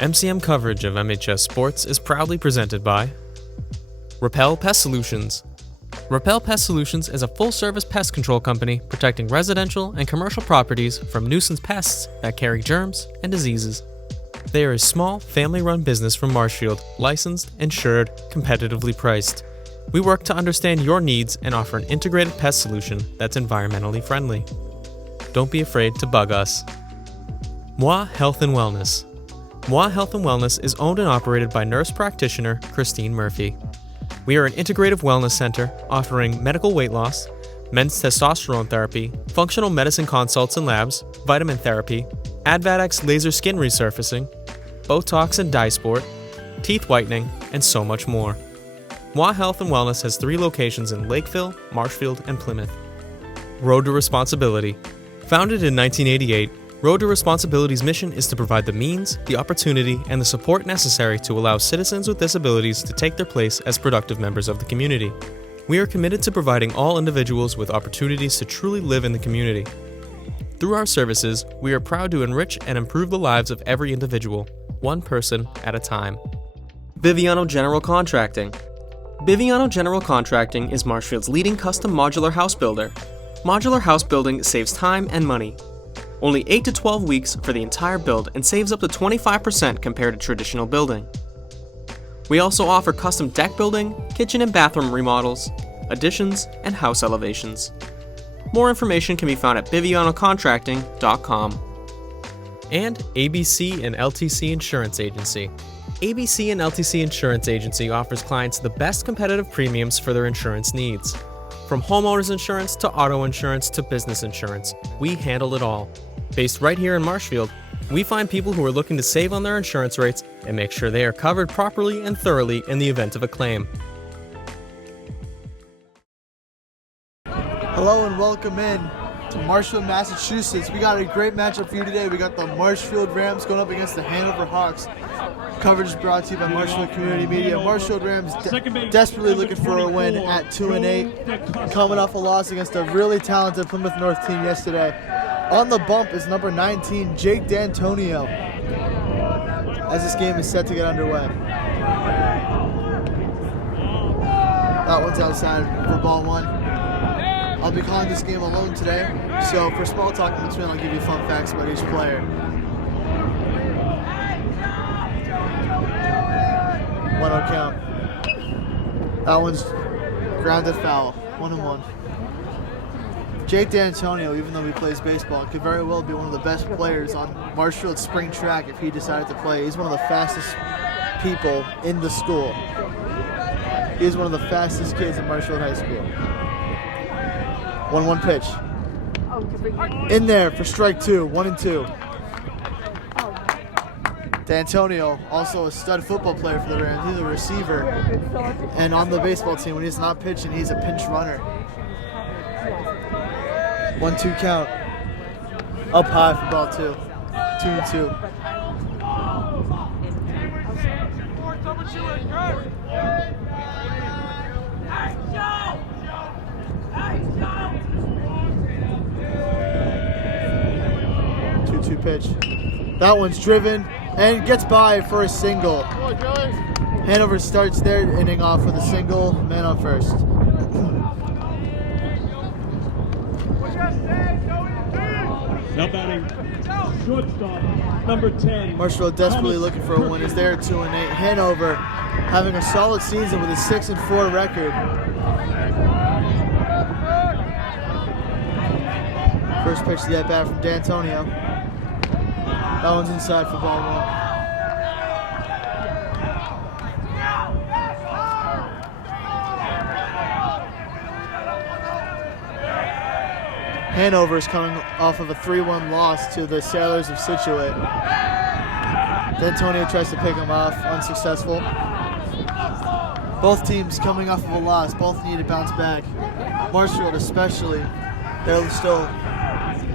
MCM coverage of MHS Sports is proudly presented by Repel Pest Solutions. Repel Pest Solutions is a full-service pest control company protecting residential and commercial properties from nuisance pests that carry germs and diseases. They are a small, family-run business from Marshfield, licensed, insured, competitively priced. We work to understand your needs and offer an integrated pest solution that's environmentally friendly. Don't be afraid to bug us. Moi Health and Wellness. Moi Health and Wellness is owned and operated by nurse practitioner Christine Murphy. We are an integrative wellness center offering medical weight loss, men's testosterone therapy, functional medicine consults and labs, vitamin therapy, Advadex laser skin resurfacing, Botox and dye sport, teeth whitening, and so much more. Moi Health and Wellness has 3 locations in Lakeville, Marshfield, and Plymouth. Road to Responsibility. Founded in 1988, Road to Responsibility's mission is to provide the means, the opportunity, and the support necessary to allow citizens with disabilities to take their place as productive members of the community. We are committed to providing all individuals with opportunities to truly live in the community. Through our services, we are proud to enrich and improve the lives of every individual, one person at a time. Biviano General Contracting. Biviano General Contracting is Marshfield's leading custom modular house builder. Modular house building saves time and money. Only 8 to 12 weeks for the entire build and saves up to 25% compared to traditional building. We also offer custom deck building, kitchen and bathroom remodels, additions, and house elevations. More information can be found at bivianocontracting.com. And ABC and LTC Insurance Agency. ABC and LTC Insurance Agency offers clients the best competitive premiums for their insurance needs. From homeowners insurance to auto insurance to business insurance, we handle it all. Based right here in Marshfield, we find people who are looking to save on their insurance rates and make sure they are covered properly and thoroughly in the event of a claim. Hello and welcome in to Marshfield, Massachusetts. We got a great matchup for you today. We got the Marshfield Rams going up against the Hanover Hawks. Coverage is brought to you by Marshfield Community Media. Marshfield Rams desperately looking for a win at 2-8, coming off a loss against a really talented Plymouth North team yesterday. On the bump is number 19, Jake D'Antonio, as this game is set to get underway. That one's outside for ball 1. I'll be calling this game alone today, so for small talk in between, I'll give you fun facts about each player. 1-0 count. That one's grounded foul. 1-1. Jake D'Antonio, even though he plays baseball, could very well be one of the best players on Marshfield spring track if he decided to play. He's one of the fastest people in the school. He is one of the fastest kids in Marshfield High School. 1-1 pitch. In there for strike 2, 1-2. D'Antonio, also a stud football player for the Rams. He's a receiver. And on the baseball team, when he's not pitching, he's a pinch runner. 1-2 count. Up high for ball 2. 2-2. Pitch. That one's driven and gets by for a single. Hanover starts their inning off with a single, man on first. Now batting shortstop, number 10. Marshfield desperately looking for a win is there at 2-8. Hanover having a solid season with a 6-4 record. First pitch to that bat from D'Antonio. That one's inside for ball 1. Hanover is coming off of a 3-1 loss to the Sailors of Scituate. D'Antonio tries to pick him off, unsuccessful. Both teams coming off of a loss, both need to bounce back. Marshfield especially, they're still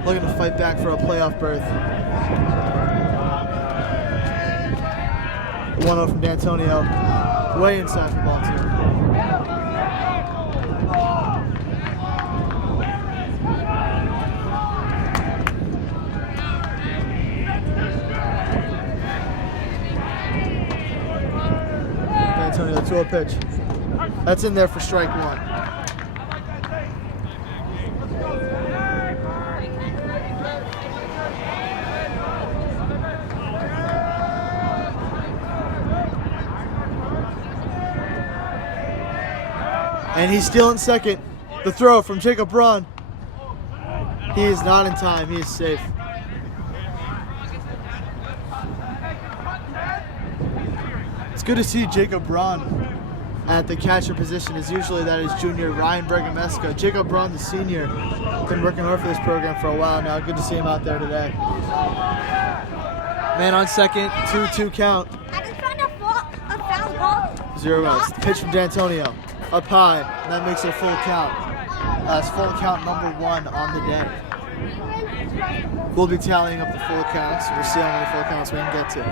looking to fight back for a playoff berth. 1-0 from D'Antonio, way inside for ball 2. pitch. That's in there for strike one. And he's still in second. The throw from Jacob Braun. He is not in time. He is safe. It's good to see Jacob Braun at the catcher position, as usually that is junior Ryan Bergameska. Jacob Braun, the senior, been working hard for this program for a while now. Good to see him out there today. Man on second, 2-2 count. I just found a foul ball. 0 outs. Pitch from D'Antonio. Up high, and that makes it a full count. That's full count number 1 on the day. We'll be tallying up the full counts. We'll see how many full counts we can get to.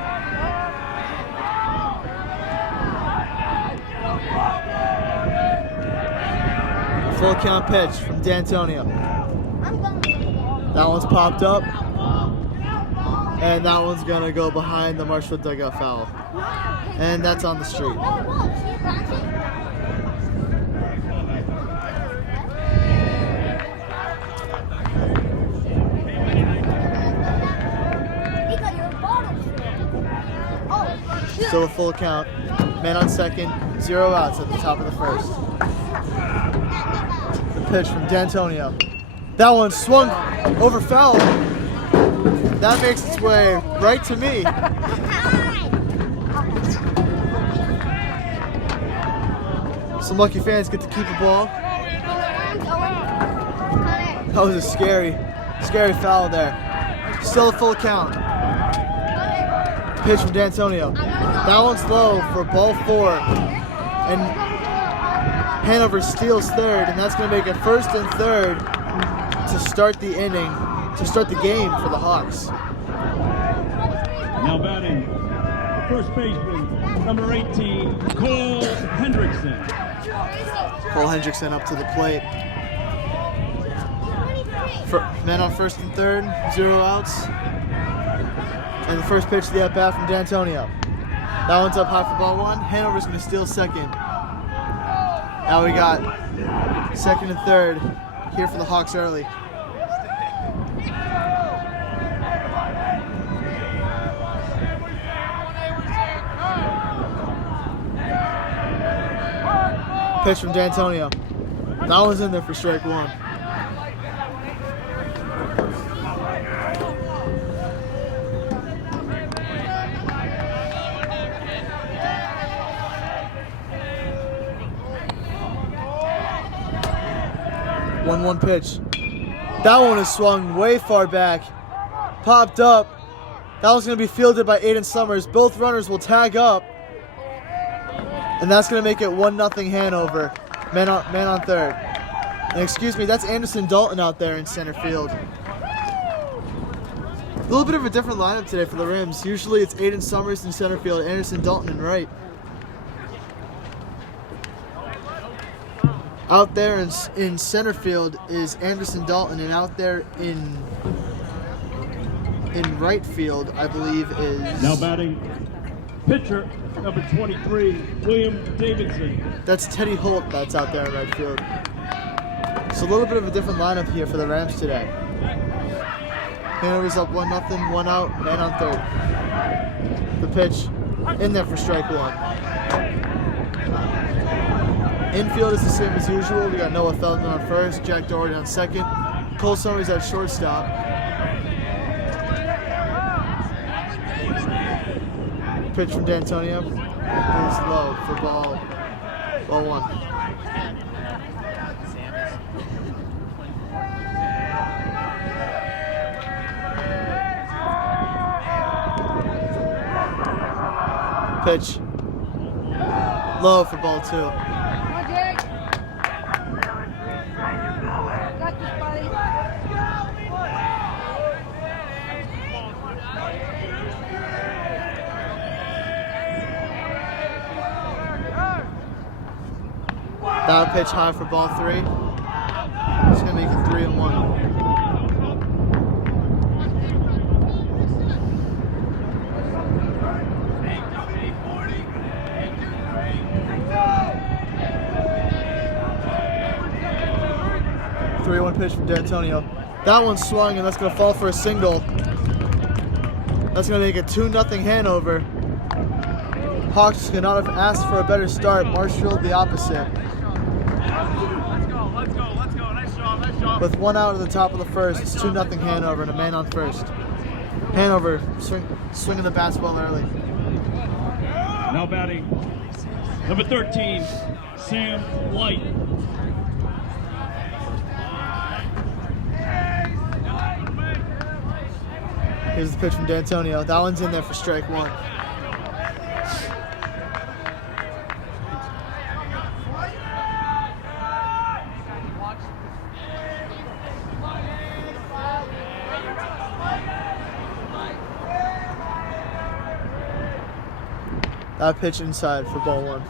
Full count pitch from D'Antonio. That one's popped up. And that one's going to go behind the Marshfield dugout foul. And that's on the street. Still a full count. Man on second, 0 outs at the top of the first. The pitch from D'Antonio. That one swung over foul. That makes its way right to me. Some lucky fans get to keep the ball. That was a scary foul there. Still a full count. Pitch from D'Antonio. That one's low for ball 4. And Hanover steals third, and that's going to make it first and third to start the inning, to start the game for the Hawks. Now batting, the first baseman, number 18, Cole Hendrickson. Cole Hendrickson up to the plate. Men on first and third, 0 outs. And the first pitch to the at-bat from D'Antonio. That one's up high for ball 1. Hanover's going to steal second. Now we got second and third here for the Hawks early. Pitch from D'Antonio. That one's in there for strike 1. One pitch. That one is swung way far back. Popped up. That one's going to be fielded by Aiden Summers. Both runners will tag up. And that's going to make it 1-0 Hanover. Man on third. And excuse me, that's Anderson Dalton out there in center field. A little bit of a different lineup today for the Rams. Usually it's Aiden Summers in center field, Anderson Dalton in right. Out there in center field is Anderson Dalton, and out there in right field, I believe, is... Now batting, pitcher, number 23, William Davidson. That's Teddy Holt that's out there in right field. So a little bit of a different lineup here for the Rams today. Hanover's up 1-0, 1 out, man on third. The pitch in there for strike 1. Infield is the same as usual. We got Noah Feldman on first, Jack Doherty on second, Cole Summers at shortstop. Pitch from D'Antonio is low for ball 1. Pitch low for ball 2. That pitch high for ball 3. It's going to make it 3-1. 3-1 pitch from D'Antonio. That one swung, and that's going to fall for a single. That's going to make it 2-0 Hanover. Hawks could not have asked for a better start. Marshfield the opposite. Let's go. Nice job. With 1 out at the top of the first, it's 2-0 Hanover and a man on first. Hanover swinging the bats well early. Now batting, number 13, Sam White. Here's the pitch from D'Antonio. That one's in there for strike one. That pitch inside for ball one.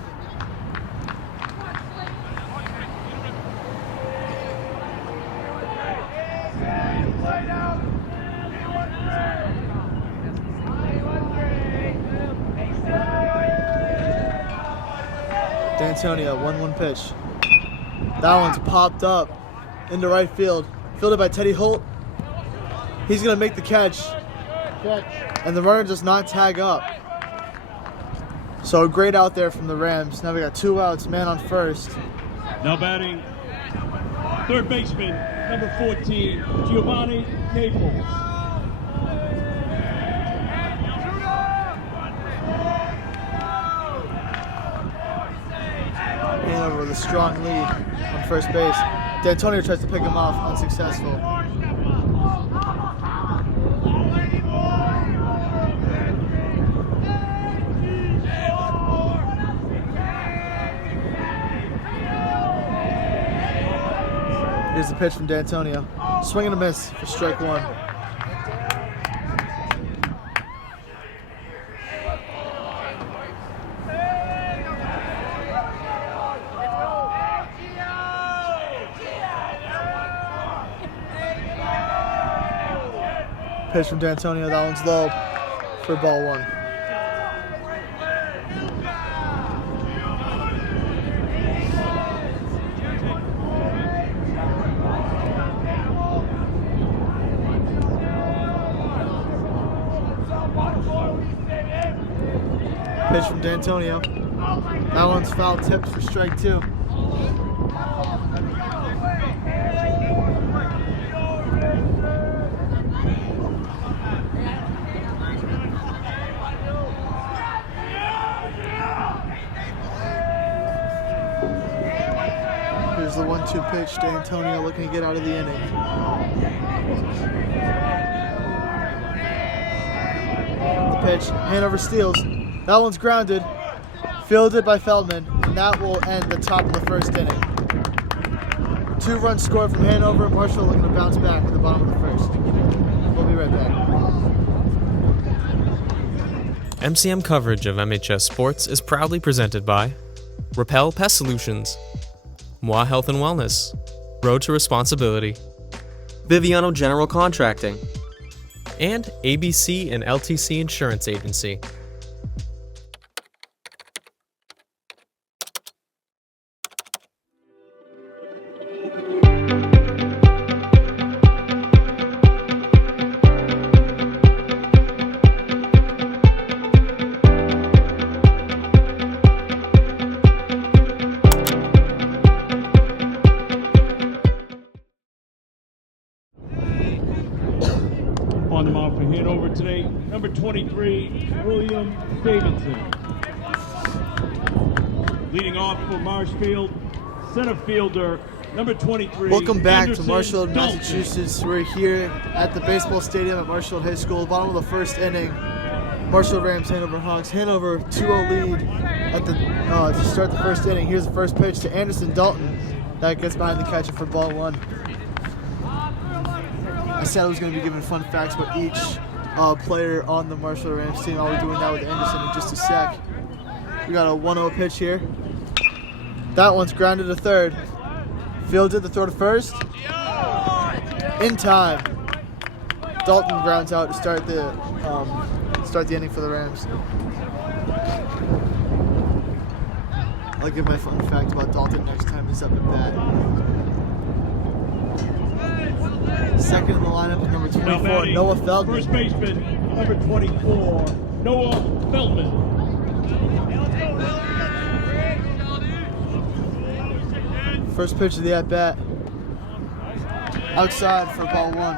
D'Antonio, 1-1 pitch. That one's popped up into right field. Fielded by Teddy Holt. He's going to make the catch. And the runner does not tag up. So great out there from the Rams. Now we got 2 outs, man on first. Now batting, third baseman, number 14, Giovanni Naples. Hanover with a strong lead on first base. D'Antonio tries to pick him off, unsuccessful. Here's the pitch from D'Antonio. Swing and a miss for strike one. Pitch from D'Antonio, that one's low for ball one. Pitch from D'Antonio. That one's foul tipped for strike two. Here's the 1-2 pitch. D'Antonio looking to get out of the inning. The pitch. Hanover steals. That one's grounded. Fielded by Feldman. And that will end the top of the first inning. 2 runs scored from Hanover. Marshall looking to bounce back at the bottom of the first. We'll be right back. MCM coverage of MHS Sports is proudly presented by Repel Pest Solutions, Moi Health and Wellness, Road to Responsibility, Biviano General Contracting, and ABC and LTC Insurance Agency. On the mound for Hanover today, number 23, William Davidson. Leading off for Marshfield, center fielder, number 23. Welcome back Anderson to Marshfield, Dalton. Massachusetts. We're here at the baseball stadium at Marshfield High School, bottom of the first inning. Marshfield Rams, Hanover Hawks. Hanover 2-0 lead at the to start the first inning. Here's the first pitch to Anderson Dalton. That gets behind the catcher for ball one. I said I was going to be giving fun facts about each player on the Marshfield Rams team. I'll be doing that with Anderson in just a sec. We got a 1-0 pitch here. That one's grounded to third. Fielded the throw to first. In time. Dalton grounds out to start the inning for the Rams. I'll give my fun fact about Dalton next time he's up at bat. Second in the lineup is number Now 24, batting, Noah Feldman. first baseman, number 24, Noah Feldman. First pitch of the at-bat. Outside for ball one.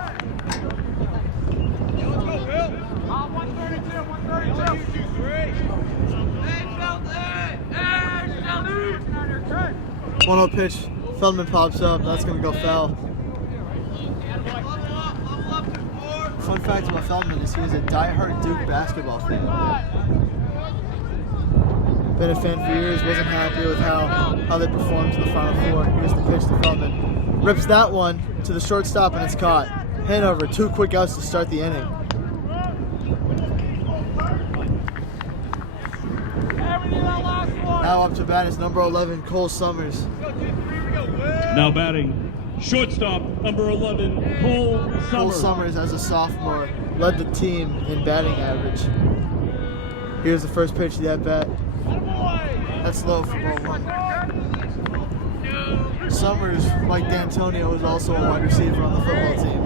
One oh pitch. Feldman pops up. That's going to go foul. Fun fact about Feldman is he is a diehard Duke basketball fan. Been a fan for years. Wasn't happy with how they performed to the Final Four. Here's the pitch to Feldman. Rips that one to the shortstop and it's caught. Hanover, 2 quick outs to start the inning. Now up to bat is number 11, Cole Summers. Now batting, shortstop, number 11, Cole Summers. Cole Summers, as a sophomore, led the team in batting average. Here's the first pitch of the at-bat. That's low for ball one. Summers, like D'Antonio, was also a wide receiver on the football team.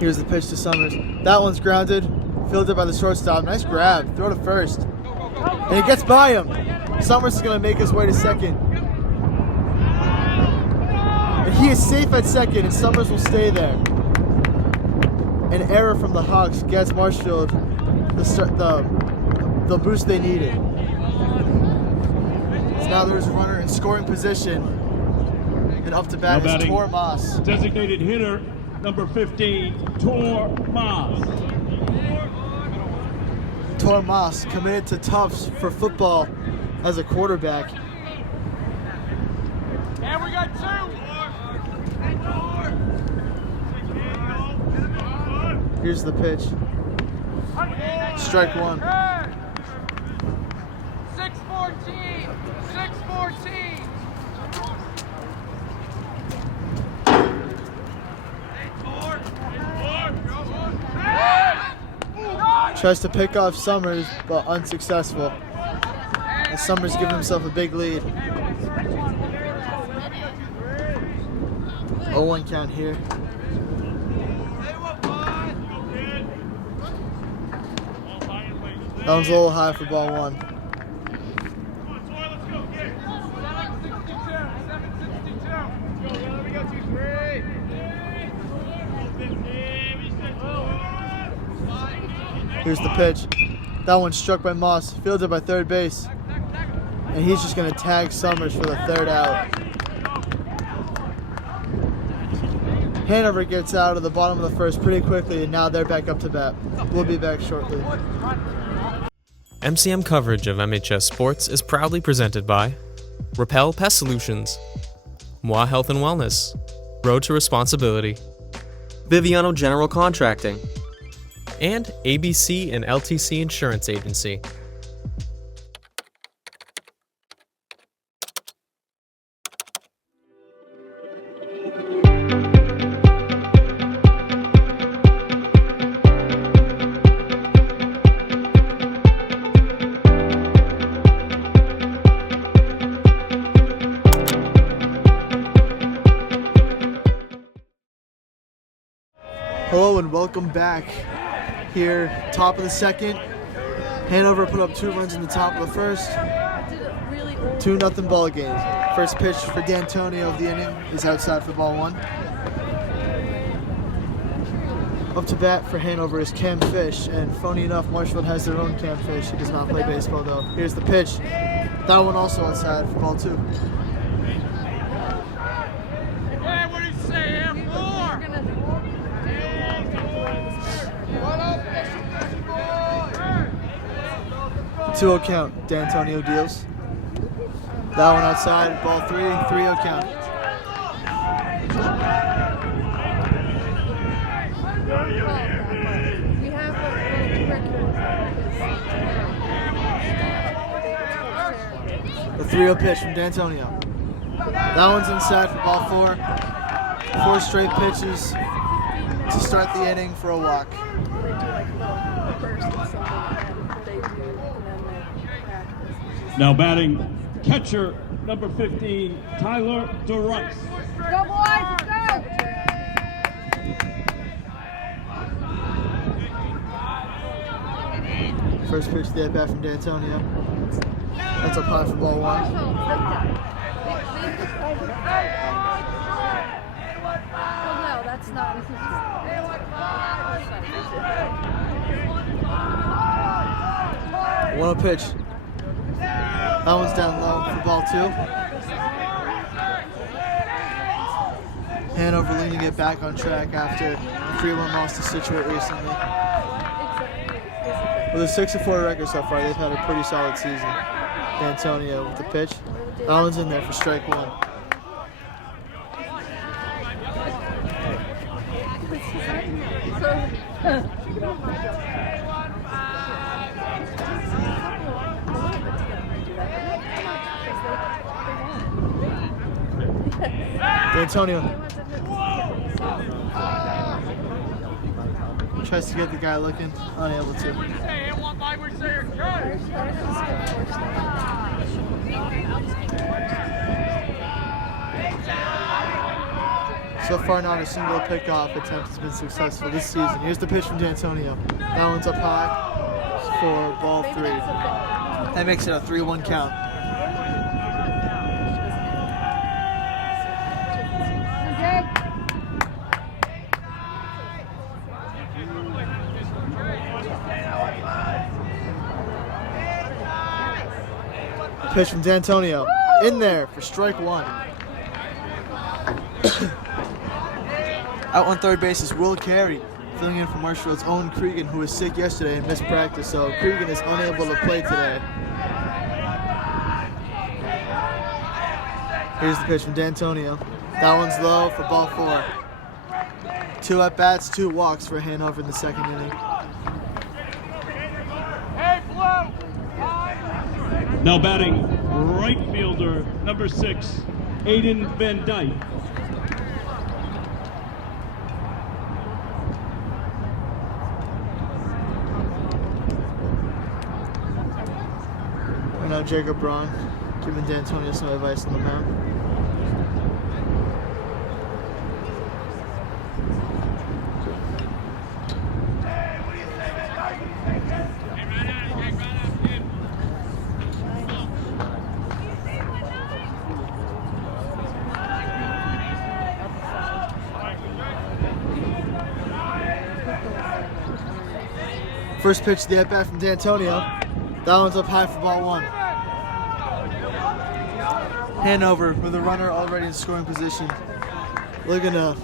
Here's the pitch to Summers. That one's grounded, fielded by the shortstop. Nice grab, throw to first. And it gets by him. Summers is going to make his way to second. And he is safe at second, and Summers will stay there. An error from the Hawks gets Marshfield the boost they needed. So now there's a runner in scoring position. And up to bat is Tor Moss. Designated hitter, number 15, Tor Moss. Tor Moss committed to Tufts for football as a quarterback. And we got 2. Here's the pitch. Strike one. 6-14. 6-14. Tries to pick off Summers, but unsuccessful. And Summers giving himself a big lead. 0-1 count here. That one's a little high for ball one. Here's the pitch. That one's struck by Moss, fielded by third base. And he's just going to tag Summers for the third out. Hanover gets out of the bottom of the first pretty quickly, and now they're back up to bat. We'll be back shortly. MCM coverage of MHS Sports is proudly presented by Repel Pest Solutions, Moi Health and Wellness, Road to Responsibility, Biviano General Contracting, and ABC and LTC Insurance Agency. Hello and welcome back. Here, top of the second. Hanover put up 2 runs in the top of the first. 2-0 ball game. First pitch for D'Antonio of the inning is outside for ball one. Up to bat for Hanover is Cam Fish, and funny enough, Marshfield has their own Cam Fish. He does not play baseball though. Here's the pitch. That one also outside for ball two. Hey, what do you say, M4? 2-0 count. D'Antonio deals. That one outside. Ball 3. 3-0 count. The 3-0 pitch from D'Antonio. That one's inside for ball 4. 4 straight pitches to start the inning for a walk. Now batting, catcher, number 15, Tyler DeRice. Go, boys, go! First pitch to the at bat from D'Antonio. That's up high for ball 1. No, that's not. 1-0 pitch. That one's down low for ball 2. Hanover leaning it back on track after a 3-1 loss to Situate recently. With a 6-4 record so far, they've had a pretty solid season. D'Antonio with the pitch. That one's in there for strike 1. D'Antonio tries to get the guy looking, unable to. So far, not a single pickoff attempt has been successful this season. Here's the pitch from D'Antonio. That one's up high for ball 3. That makes it a 3-1 count. Pitch from D'Antonio. In there for strike 1. Out on third base is Will Carey, filling in for Marshfield's own Cregan, who was sick yesterday and missed practice, so Cregan is unable to play today. Here's the pitch from D'Antonio. That one's low for ball 4. 2 at-bats, 2 walks for Hanover in the second inning. Now batting, right fielder, number 6, Aiden Van Dyke. And now Jacob Braun giving D'Antonio some advice on the mound. First pitch to the at-bat from D'Antonio. That one's up high for ball 1. Hanover, with a runner already in scoring position, looking to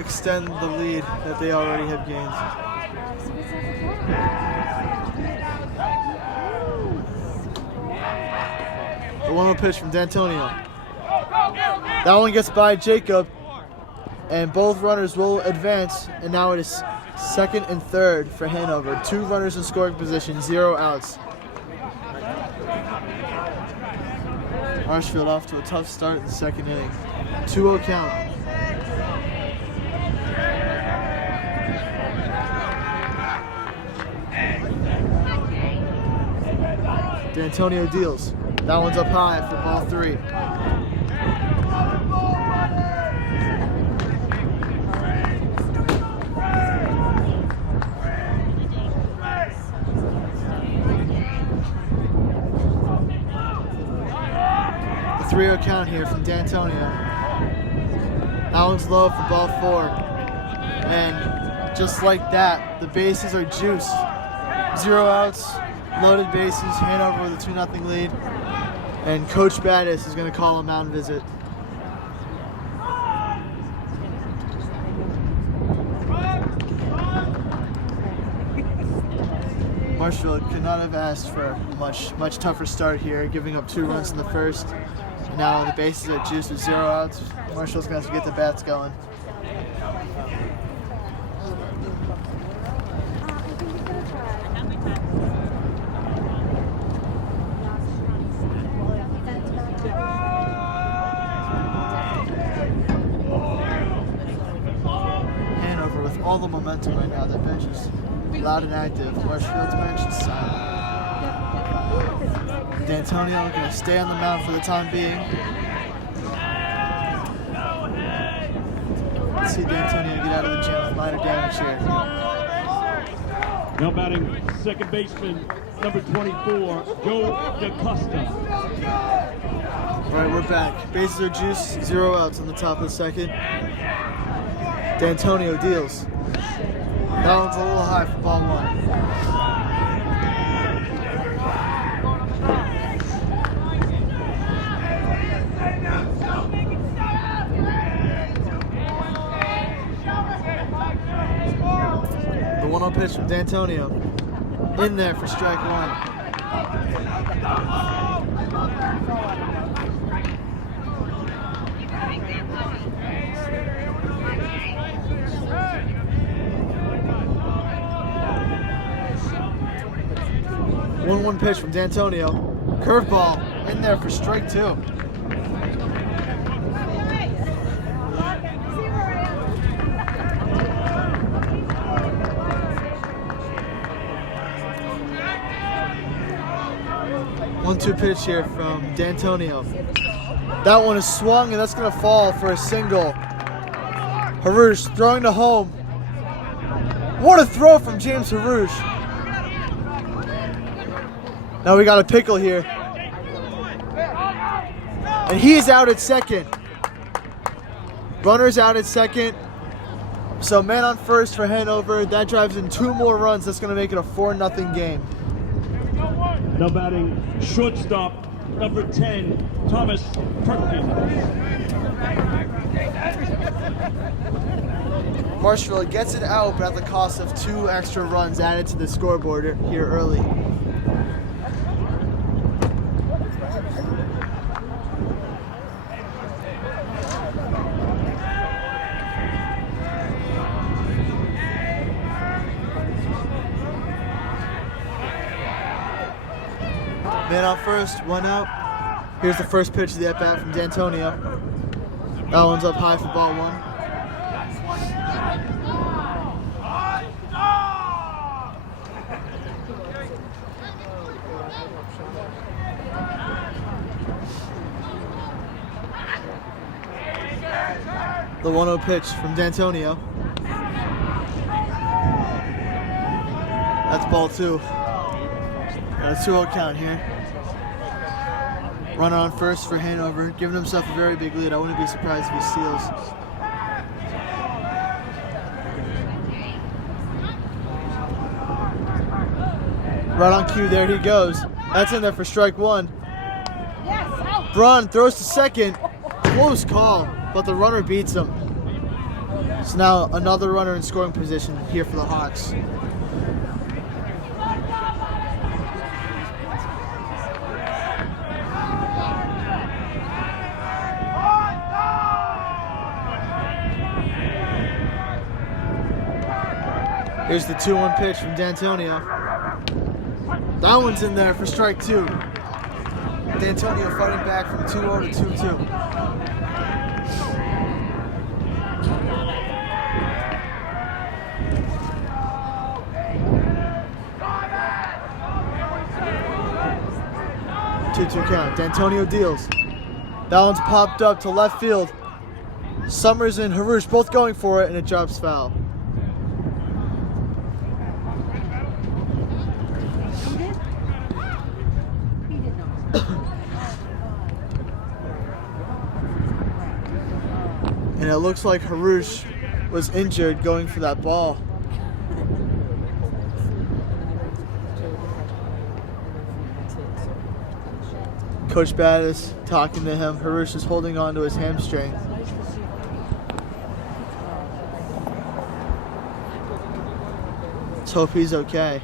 extend the lead that they already have gained. The 1-0 pitch from D'Antonio. That one gets by Jacob, and both runners will advance, and now it is second and third for Hanover. 2 runners in scoring position, 0 outs. Marshfield off to a tough start in the second inning. 2-0 count. D'Antonio deals. That one's up high for ball 3. The 3-0 count here from D'Antonio. That one's low for ball 4. And just like that, the bases are juiced. 0 outs, loaded bases, Hanover with a 2-0 lead. And Coach Battis is going to call a mound visit. Marshfield could not have asked for a much tougher start here, giving up 2 runs in the first. And now the bases are juiced with 0 outs. Marshfield's going to have to get the bats going. Hanover with all the momentum right now. The bench is loud and active. Marshfield's bench is silent. D'Antonio going to stay on the mound for the time being. Let's see D'Antonio get out of the gym with minor damage here. Now batting second baseman, number 24, Joe DaCosta. All right, we're back. Bases are juiced, 0 outs on the top of the second. D'Antonio deals. That one's a little high for ball 1. The 1-0 pitch from D'Antonio. In there for strike 1. 1-1 pitch from D'Antonio. Curveball in there for strike 2. One-two pitch here from D'Antonio. That one is swung and that's going to fall for a single. Harouche throwing to home. What a throw from James Harouche. Now we got a pickle here. And he's out at second. Runner's out at second. So man on first for Hanover. That drives in 2 more runs. That's going to make it a 4-0 game. Now batting shortstop, number 10, Thomas Perkins. Marshfield gets it out, but at the cost of 2 extra runs added to the scoreboard here early. Man out first, 1 out. Here's the first pitch of the at-bat from D'Antonio. That one's up high for ball 1. The 1-0 pitch from D'Antonio. That's ball 2. Got a 2-0 count here. Runner on first for Hanover, giving himself a very big lead. I wouldn't be surprised if he steals. Right on cue, there he goes. That's in there for strike 1. Braun throws to second. Close call, but the runner beats him. So now another runner in scoring position here for the Hawks. Here's the 2-1 pitch from D'Antonio. That one's in there for strike 2. D'Antonio fighting back from 2-0 to 2-2. Two count. D'Antonio deals. That one's popped up to left field. Summers and Harouche both going for it, and it drops foul. And it looks like Harouche was injured going for that ball. Coach Battis talking to him. Harouche is holding on to his hamstring. Let's hope he's okay.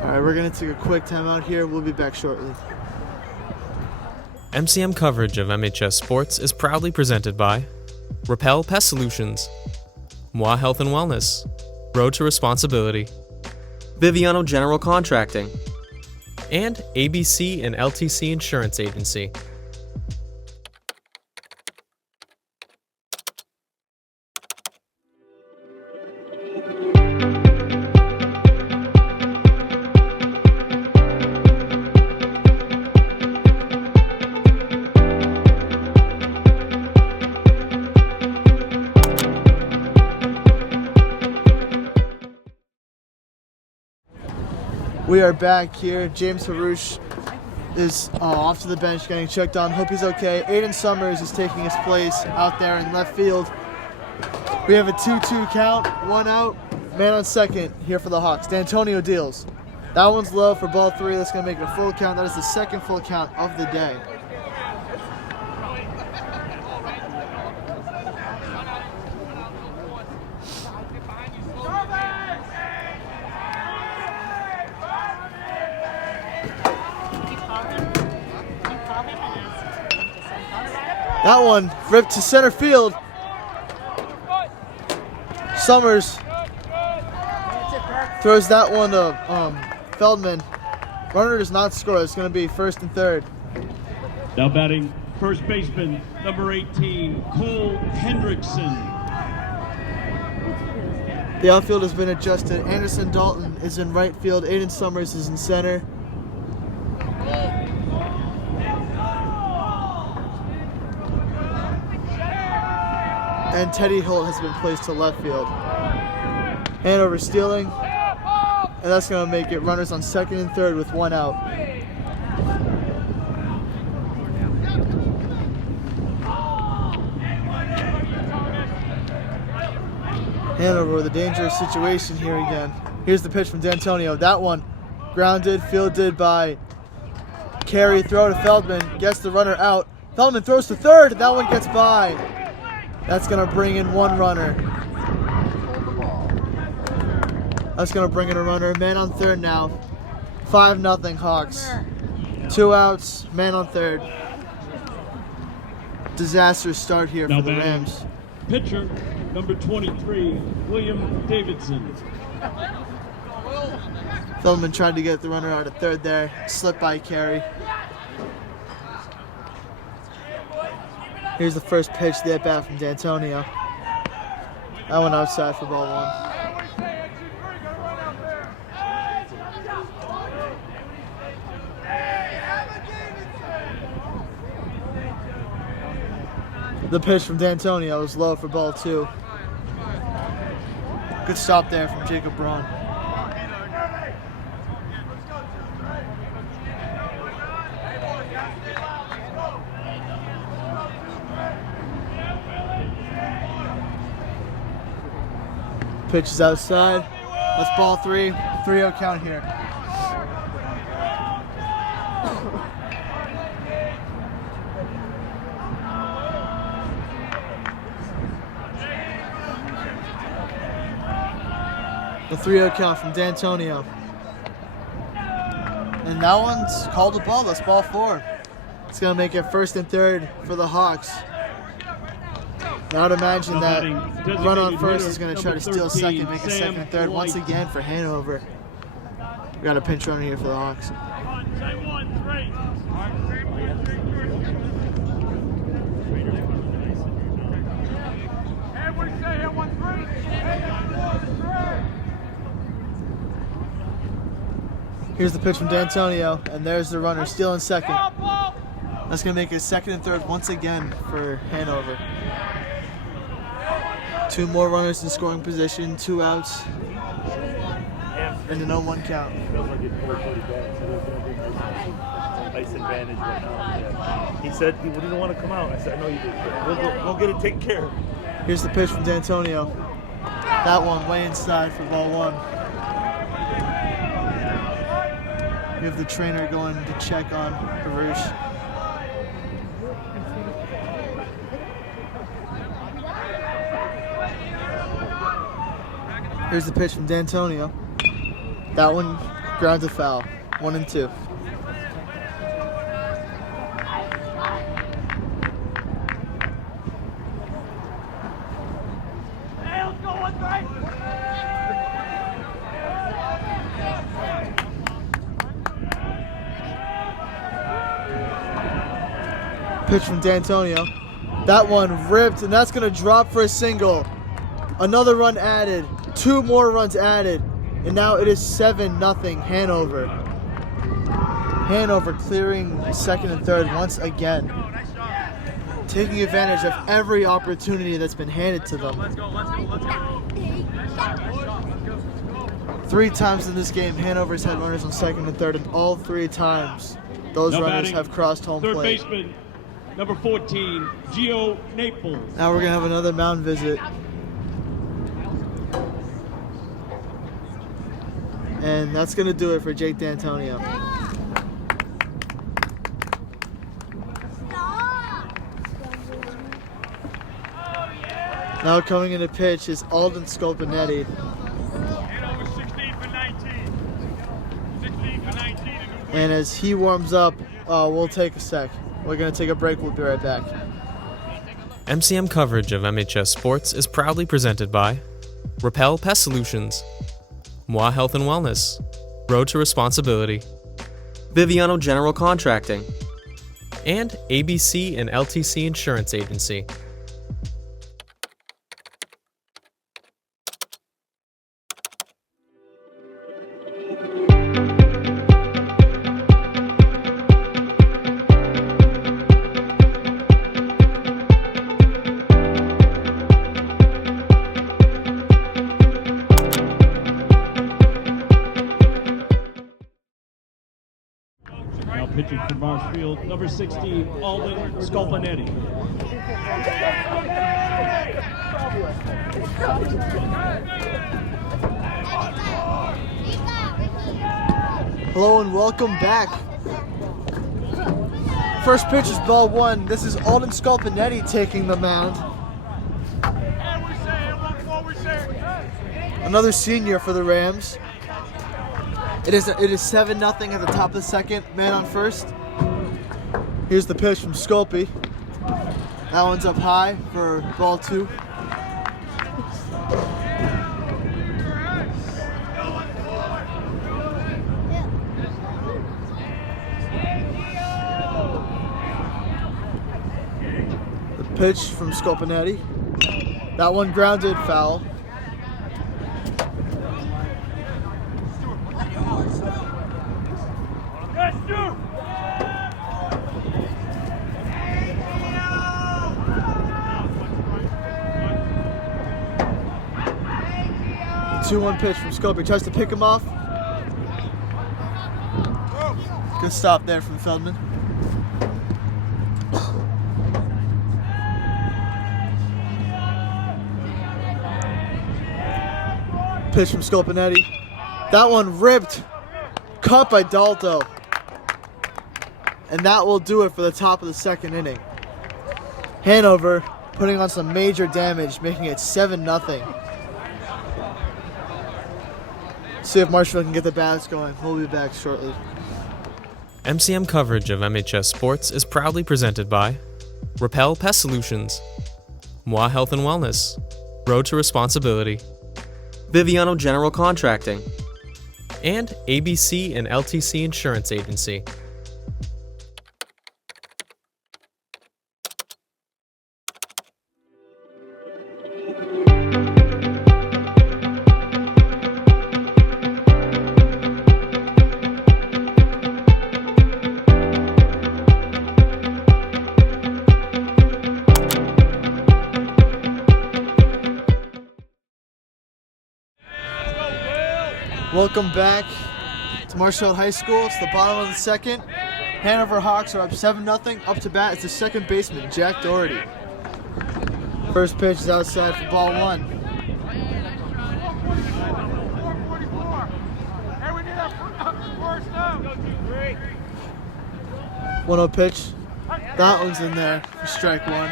Alright, we're going to take a quick timeout here. We'll be back shortly. MCM coverage of MHS Sports is proudly presented by Repel Pest Solutions, Moi Health and Wellness, Road to Responsibility, Biviano General Contracting, and ABC and LTC Insurance Agency. We are back here. James Harouche is off to the bench getting checked on. Hope he's okay. Aiden Summers is taking his place out there in left field. We have a 2-2 count, 1 out. Man on second here for the Hawks. D'Antonio deals. That one's low for ball 3. That's going to make it a full count. That is the second full count of the day. That one ripped to center field. Summers throws that one to Feldman. Runner does not score. It's going to be first and third. Now batting first baseman, number 18, Cole Hendrickson. The outfield has been adjusted. Anderson Dalton is in right field. Aiden Summers is in center. And Teddy Holt has been placed to left field. Hanover stealing. And that's going to make it runners on second and third with 1 out. Hanover with a dangerous situation here again. Here's the pitch from D'Antonio. That one grounded, fielded by Carey. Throw to Feldman. Gets the runner out. Feldman throws to third. That one gets by. That's going to bring in 1 runner. That's going to bring in a runner. Man on third now. 5-0 Hawks. 2 outs. Man on third. Disastrous start here Now for the batting Rams. Pitcher, number 23, William Davidson. Feldman tried to get the runner out of third there. Slipped by Carey. Here's the first pitch to the at-bat from D'Antonio. That one outside for ball 1. The pitch from D'Antonio is low for ball 2. Good stop there from Jacob Braun. Pitch is outside. That's ball 3. 3-0 count here. The 3-0 count from D'Antonio. And that one's called a ball. That's ball 4. It's going to make it first and third for the Hawks. And I would imagine that run on first is going to try to steal second, make it second and third once again for Hanover. We got a pinch runner here for the Hawks. Here's the pitch from D'Antonio, and there's the runner stealing second. That's going to make it second and third once again for Hanover. 2 more runners in scoring position, 2 outs, and a 0-1 count. Nice advantage right now. He said he didn't want to come out. I said, I know you did. We'll get it taken care of. Here's the pitch from D'Antonio. That one way inside for ball 1. We have the trainer going to check on Harouche. Here's the pitch from D'Antonio. That one grounds a foul. 1 and 2. Pitch from D'Antonio. That one ripped, and that's going to drop for a single. Another run added. 2 more runs added. And now it is 7-0 Hanover. Hanover clearing second and third once again. Taking advantage of every opportunity that's been handed to them. 3 3 times in this game, Hanover's had runners on second and third, and all 3 times those Now runners batting, have crossed home third plate. baseman, number 14, Gio Naples. Now we're going to have another mound visit. And that's going to do it for Jake D'Antonio. Now coming in to pitch is Alden Scolpinetti. Hanover 16 for 19. 16 for 19. And as he warms up, we'll take a sec. We're going to take a break. We'll be right back. MCM coverage of MHS Sports is proudly presented by Repel Pest Solutions, Moi Health and Wellness, Road to Responsibility, Biviano General Contracting. and ABC and LTC Insurance Agency. Now pitching for Marshfield, number 16, Alden Scolpinetti. Hello and welcome back. First pitch is ball 1. This is Alden Scolpinetti taking the mound. Another senior for the Rams. It is 7-0 at the top of the second. Man on first. Here's the pitch from Sculpey. That one's up high for ball 2. The pitch from Scolpinetti. That one grounded, foul. The 2-1 pitch from Sculpey. Tries to pick him off. Good stop there from Feldman. Pitch from Scolpinetti. That one ripped. Caught by Dalto. And that will do it for the top of the second inning. Hanover putting on some major damage, making it 7-0. See if Marshfield can get the bats going. We'll be back shortly. MCM coverage of MHS Sports is proudly presented by Repel Pest Solutions, Moi Health and Wellness, Road to Responsibility, Biviano General Contracting. and ABC and LTC Insurance Agency. Welcome back to Marshfield High School. It's the bottom of the second. Hanover Hawks are up 7-0. Up to bat is the second baseman, Jack Doherty. First pitch is outside for ball 1. Hey, we need that first out. 1-0 pitch. That one's in there for strike 1.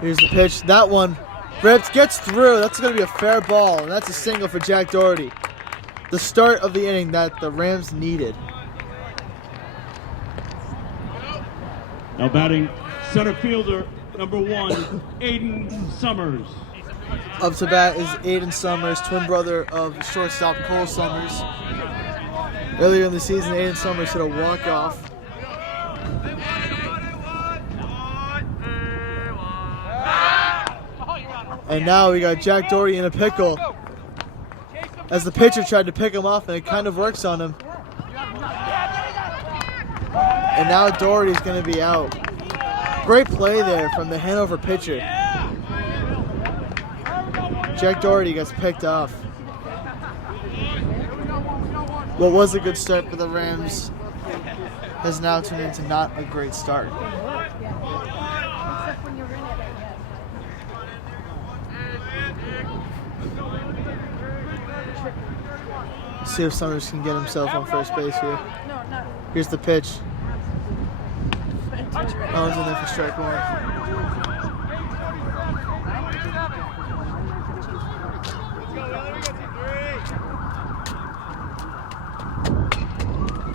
Here's the pitch. That one ripped, gets through. That's going to be a fair ball, and that's a single for Jack Doherty. The start of the inning that the Rams needed. Now batting, center fielder, number 1, Aiden Summers. Up to bat is Aiden Summers, twin brother of shortstop Cole Summers. Earlier in the season, Aiden Summers hit a walk-off. And now we got Jack Doherty in a pickle as the pitcher tried to pick him off, and it kind of works on him. And now Doherty's going to be out. Great play there from the Hanover pitcher. Jack Doherty gets picked off. What was a good start for the Rams has now turned into not a great start. See if Summers can get himself on first base here. Here's the pitch. Owen's in there for strike one.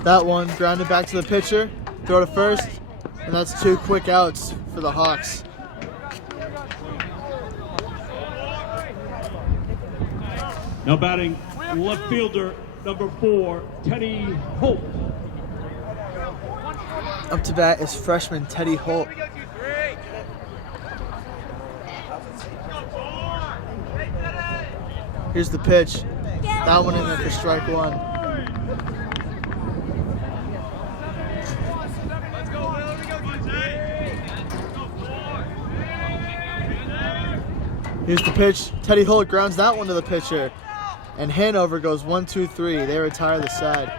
That one grounded back to the pitcher, throw to first, and that's 2 quick outs for the Hawks. Now batting left fielder number 4, Teddy Holt. Up to bat is freshman Teddy Holt. Here's the pitch. That one in there for strike one. Here's the pitch. Teddy Holt grounds that one to the pitcher. And Hanover goes 1-2-3. They retire the side.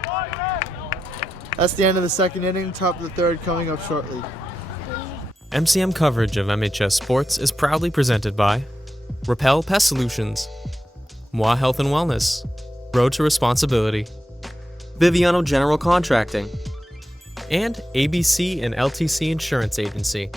That's the end of the second inning. Top of the third coming up shortly. MCM coverage of MHS Sports is proudly presented by Repel Pest Solutions, Moi Health and Wellness, Road to Responsibility, Biviano General Contracting. and ABC and LTC Insurance Agency.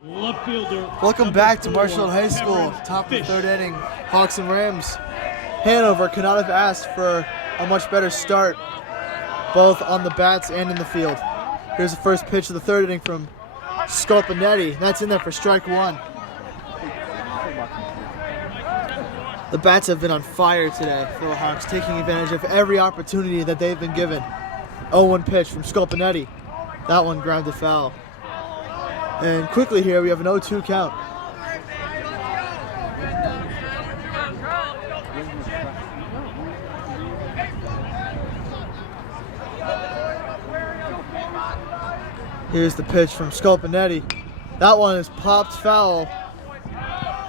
Left fielder. Welcome back to Marshall High School. Top of the third inning. Hawks and Rams. Hanover could not have asked for a much better start, both on the bats and in the field. Here's the first pitch of the third inning from Scolpinetti. That's in there for strike one. The bats have been on fire today for the Hawks, taking advantage of every opportunity that they've been given. 0-1 pitch from Scolpinetti. That one grounded foul. And quickly here, we have an 0-2 count. Here's the pitch from Scolpinetti. That one is popped foul.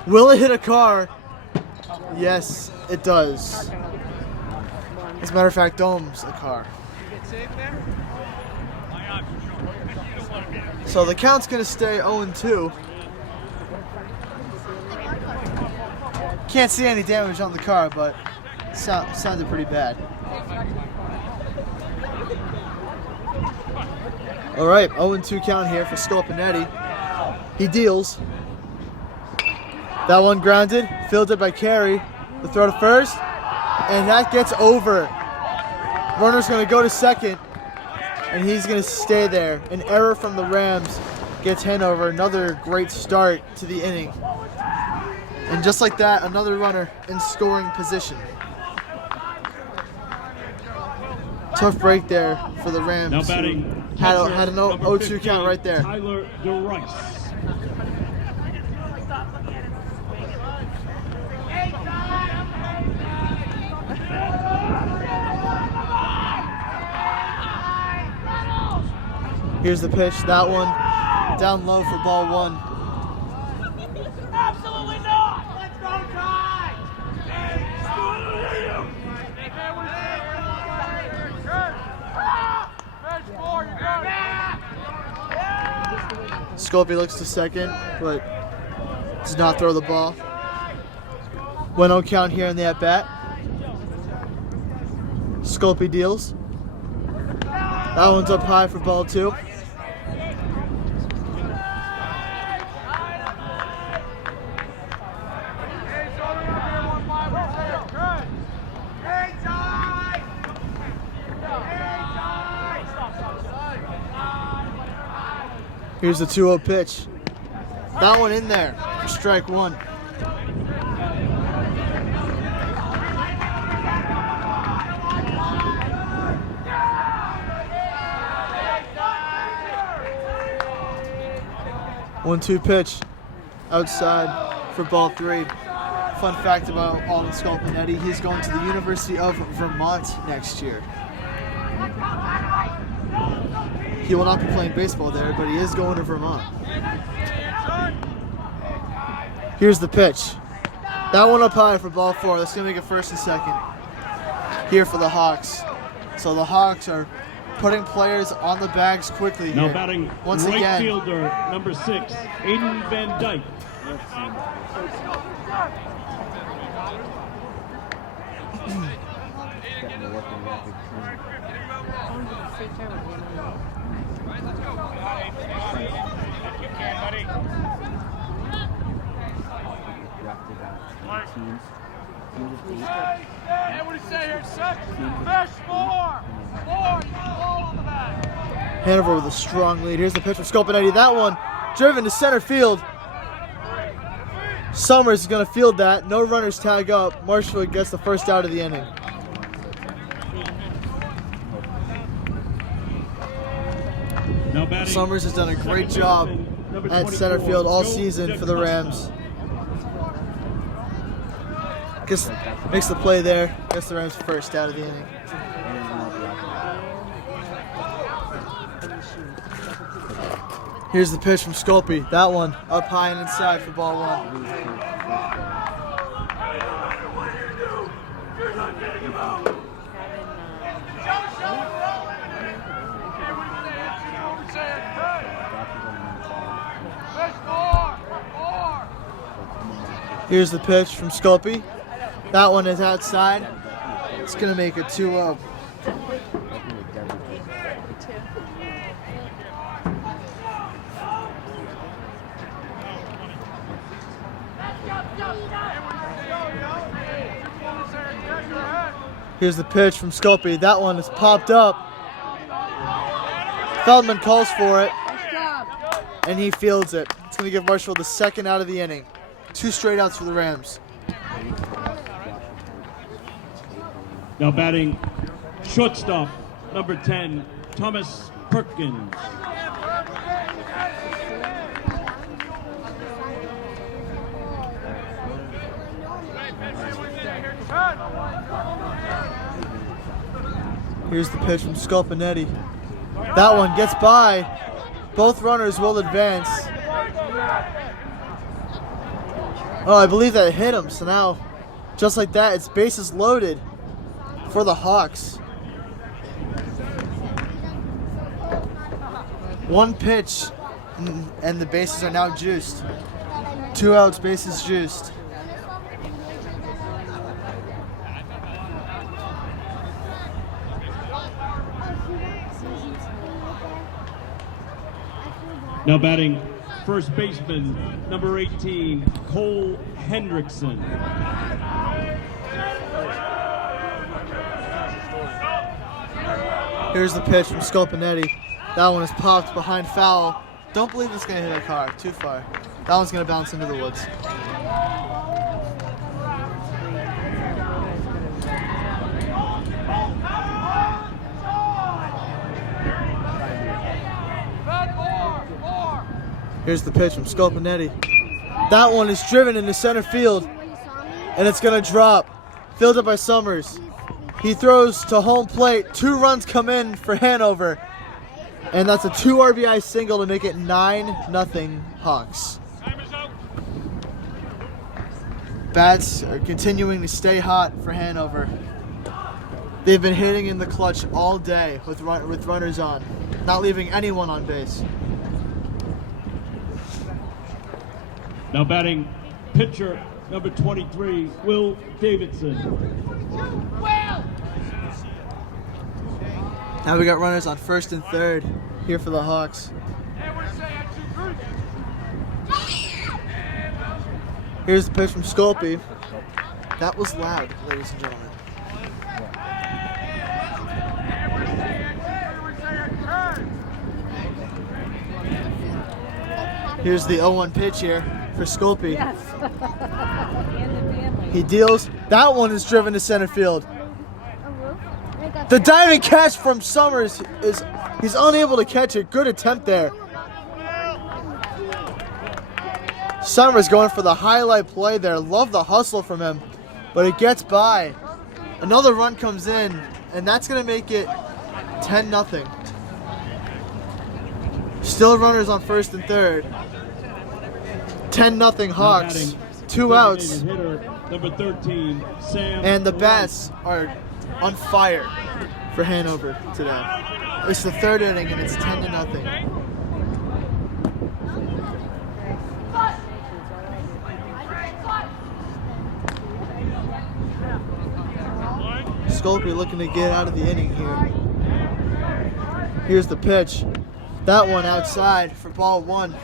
Will it hit a car? Yes, it does. As a matter of fact, Dome's a car. So the count's going to stay 0-2. Can't see any damage on the car, but sounded pretty bad. All right, 0-2 count here for Scolpinetti. He deals. That one grounded, fielded by Carey. The throw to first, and that gets over. Runner's going to go to second, and he's going to stay there. An error from the Rams gets Hanover another great start to the inning. And just like that, another runner in scoring position. Tough break there for the Rams. Now batting. Had an 0-2 count right there. Tyler DeRice. Here's the pitch. That one down low for ball one. Absolutely not! Let's go, Ty! Scolpi looks to second, but does not throw the ball. 1-0 count here in the at-bat. Scolpi deals. That one's up high for ball two. Here's the 2-0 pitch. That one in there for strike one. 1-2 pitch outside for ball 3. Fun fact about Alden Sculpinetti, he's going to the University of Vermont next year. He will not be playing baseball there, but he is going to Vermont. Here's the pitch. That one up high for ball 4. That's going to make it first and second here for the Hawks. So the Hawks are putting players on the bags quickly here. Now batting once right again. fielder, number 6, Aiden Van Dyke. Hey, what do you say here? Set. Fish, more. More. You got the ball on the back. Hanover with a strong lead. Here's the pitch from Sculpinetti. That one driven to center field. Summers is going to field that. No runners tag up. Marshfield gets the first out of the inning. Now batting Summers has done a great job at center field all season for the Rams. Makes the play there. Gets the Rams first out of the inning. Here's the pitch from Sculpey. That one up high and inside for ball 1. Here's the pitch from Sculpey. That one is outside. It's going to make it 2-0. Here's the pitch from Sculpey. That one is popped up. Feldman calls for it, and he fields it. It's going to give Marshall the second out of the inning. 2 straight outs for the Rams. Now batting shortstop, number 10, Thomas Perkins. Here's the pitch from Sculpinetti. That one gets by. Both runners will advance. Oh, I believe that hit him. So now, just like that, it's bases loaded for the Hawks. 1 pitch, and the bases are now juiced. 2 outs, bases juiced. Now batting first baseman, number 18, Cole Hendrickson. Here's the pitch from Sculpinetti. That one is popped behind foul. Don't believe it's going to hit a car. Too far. That one's going to bounce into the woods. Here's the pitch from Sculpinetti. That one is driven into center field, and it's going to drop. Fielded by Summers. He throws to home plate. 2 runs come in for Hanover, and that's a 2 RBI single to make it 9-0 Hawks. Bats are continuing to stay hot for Hanover. They've been hitting in the clutch all day with runners on, not leaving anyone on base. Now batting pitcher, number 23, Will Davidson. Now we got runners on first and third here for the Hawks. Here's the pitch from Sculpey. That was loud, ladies and gentlemen. Here's the 0-1 pitch here for Sculpey. Yes. He deals. That one is driven to center field. The diving catch from Summers he's unable to catch it. Good attempt there. Summers going for the highlight play there. Love the hustle from him, but it gets by. Another run comes in, and that's going to make it 10-0. Still runners on first and third. 10-0 Hawks. 2 outs. Number 13, Sam. And the bats are on fire for Hanover today. It's the third inning, and it's 10-0. Sculpey looking to get out of the inning here. Here's the pitch. That one outside for ball 1.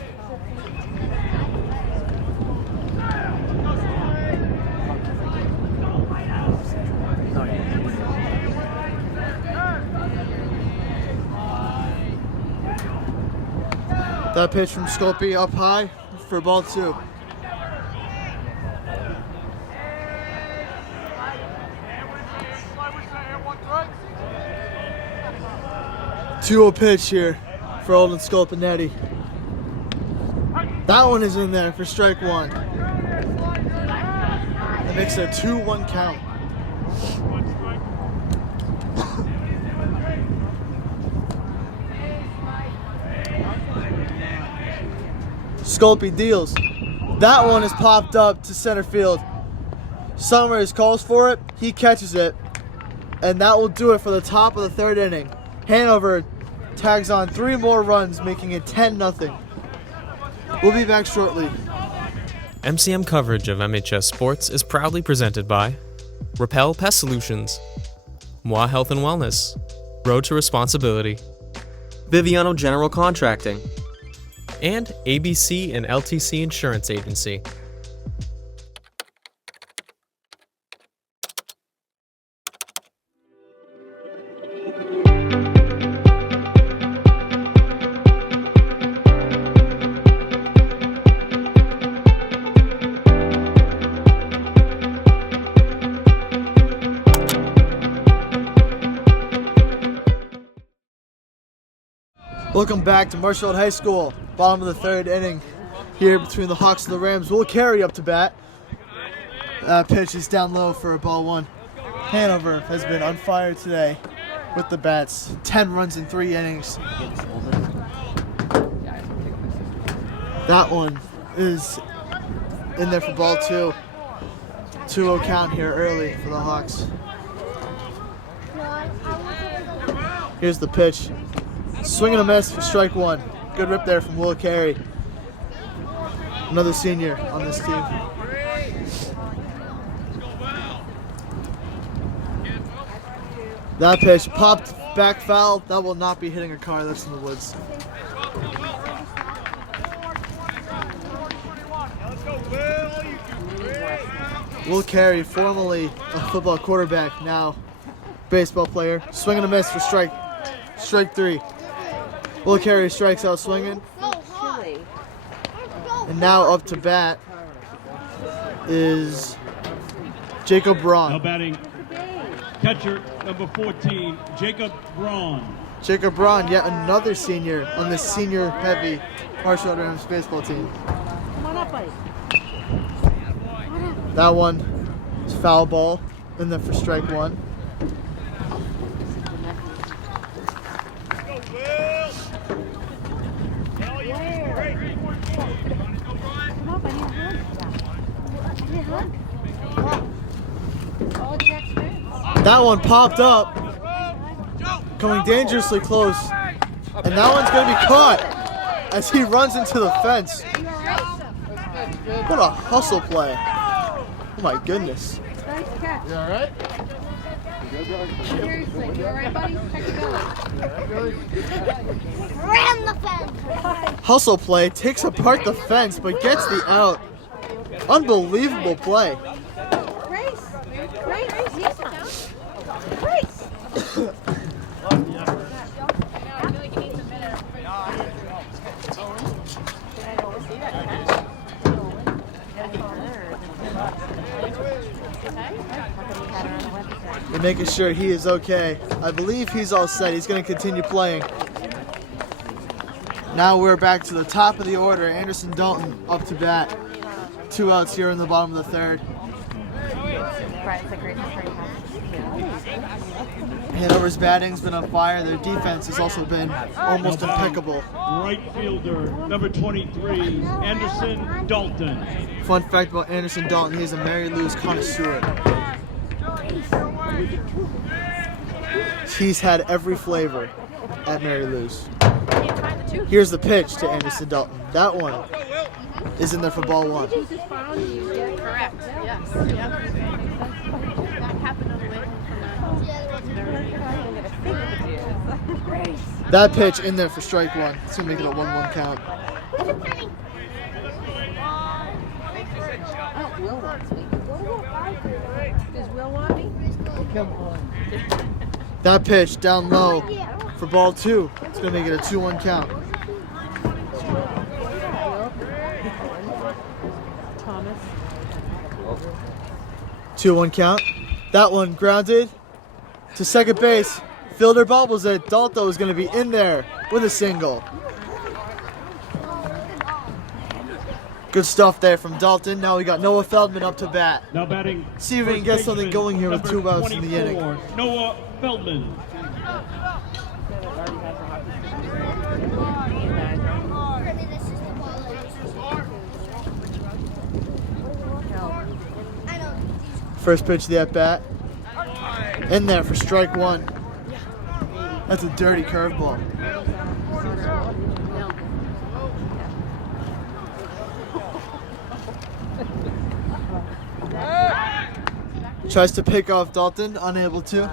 That pitch from Sculpey up high for ball 2. Two-0 pitch here for Olden Sculpinetti. That one is in there for strike 1. That makes it a 2-1 count. Sculpey deals. That one is popped up to center field. Summers calls for it. He catches it. And that will do it for the top of the third inning. Hanover tags on 3 more runs, making it 10-0. We'll be back shortly. MCM coverage of MHS Sports is proudly presented by Repel Pest Solutions, Moi Health and Wellness, Road to Responsibility, Biviano General Contracting, and ABC and LTC Insurance Agency. Welcome back to Marshfield High School. Bottom of the third inning here between the Hawks and the Rams. Will carry up to bat. Pitch is down low for a ball 1. Hanover has been on fire today with the bats. 10 runs in 3 innings. That one is in there for ball 2. 2-0 count here early for the Hawks. Here's the pitch. Swing and a miss for strike 1. Good rip there from Will Carey. Another senior on this team. That pitch popped back foul. That will not be hitting a car. That's in the woods. Will Carey, formerly a football quarterback, now baseball player. Swing and a miss for strike 3. Will Carey strikes out swinging. And now up to bat is Jacob Braun. Now batting catcher number 14, Jacob Braun. Jacob Braun, yet another senior on this senior-heavy Marshfield Rams baseball team. That one is foul ball, and then for strike 1. That one popped up, coming dangerously close, and that one's going to be caught as he runs into the fence. What a hustle play. Oh my goodness. Nice catch. You all right? Seriously, you all right, buddy? Check your belly. Ram the fence. Hustle play, takes apart the fence, but gets the out. Unbelievable play. Grace. Grace. Grace. Grace. They're making sure he is okay. I believe he's all set. He's going to continue playing. Now we're back to the top of the order. Anderson Dalton up to bat. 2 outs here in the bottom of the third. Hanover's batting's been on fire. Their defense has also been almost impeccable. Right fielder, number 23, Anderson Dalton. Fun fact about Anderson Dalton, he's a Mary Lou's connoisseur. He's had every flavor at Mary Lou's. Here's the pitch to Anderson Dalton. That one is in there for ball 1. Correct. Yes. Yep. That happened on the way from That pitch in there for strike 1. It's going to make it a 1-1 count. Will wants me. Does Will want me? Come on. That pitch down low for ball 2. It's going to make it a 2-1 count. Thomas. 2-1 count. That one grounded to second base. Fielder bobbles it. Dalto is going to be in there with a single. Good stuff there from Dalton. Now we got Noah Feldman up to bat. Now batting. See if we can get something going here with 2 outs in the inning. Noah Feldman. First pitch of the at-bat. In there for strike 1. That's a dirty curveball. Tries to pick off Dalton, unable to.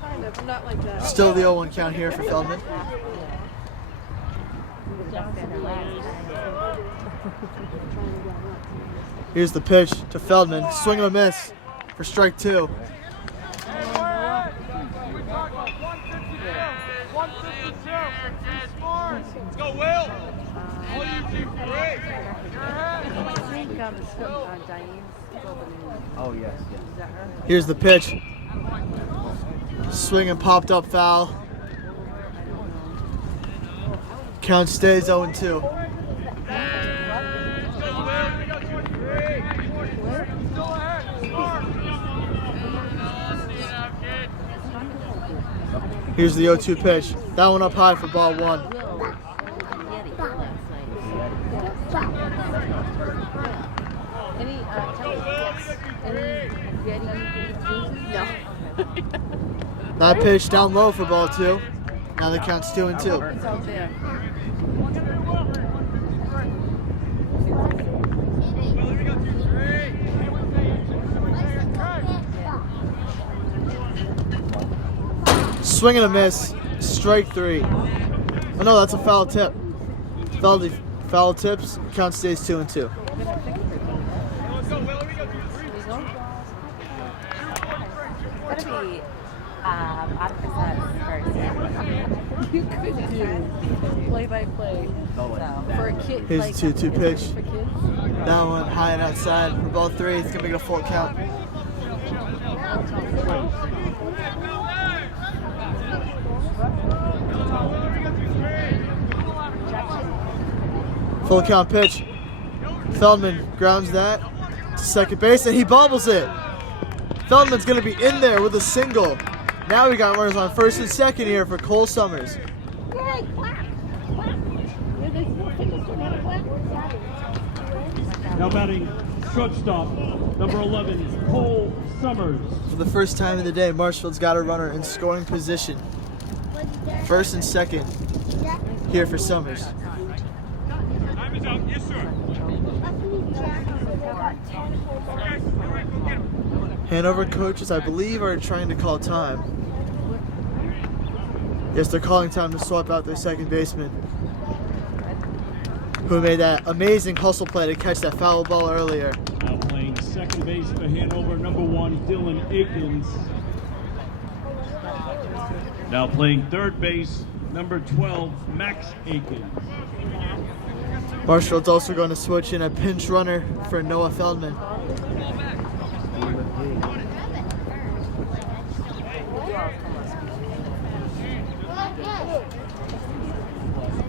Kind of, not like that. Still the 0-1 count here for Feldman. Here's the pitch to Feldman. Swing and a miss for strike 2. Let's go, Will. All you do great. Oh, yes, yes. Here's the pitch. Swing and popped up foul. Count stays 0-2. Here's the 0-2 pitch. That one up high for ball 1. No. That pitch down low for ball 2. Now the count's 2-2. It's out there. Swing and a miss. Strike 3. Oh no, that's a foul tip. Foul tips. Count stays 2-2. You could do play-by-play. So, for a kid, Here's like, the 2-2 pitch. for kids. That one high and outside for ball 3. It's gonna make it a full count. Full count pitch. Feldman grounds that to second base and he bobbles it. Feldman's gonna be in there with a single. Now we got runners on first and second here for Cole Summers. Now batting shortstop, number 11, Cole Summers. For the first time of the day, Marshfield's got a runner in scoring position. First and second here for Summers. Time is up. Yes, sir. Hanover coaches, I believe, are trying to call time. Yes, they're calling time to swap out their second baseman, who made that amazing hustle play to catch that foul ball earlier. Now playing second base for Hanover, number 1, Dylan Akins. Now playing third base, number 12, Max Akins. Marshfield's also going to switch in a pinch runner for Noah Feldman.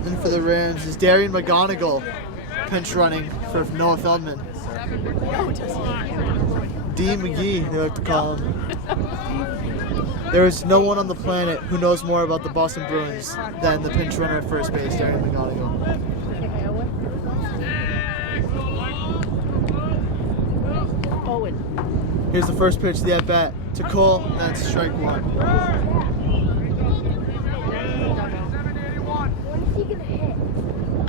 And for the Rams is Darian McGonigal pinch running for Noah Feldman. D. McGee, they like to call him. There is no one on the planet who knows more about the Boston Bruins than the pinch runner at first base, Darren McGonigal. Here's the first pitch, the at-bat to Cole, that's strike one.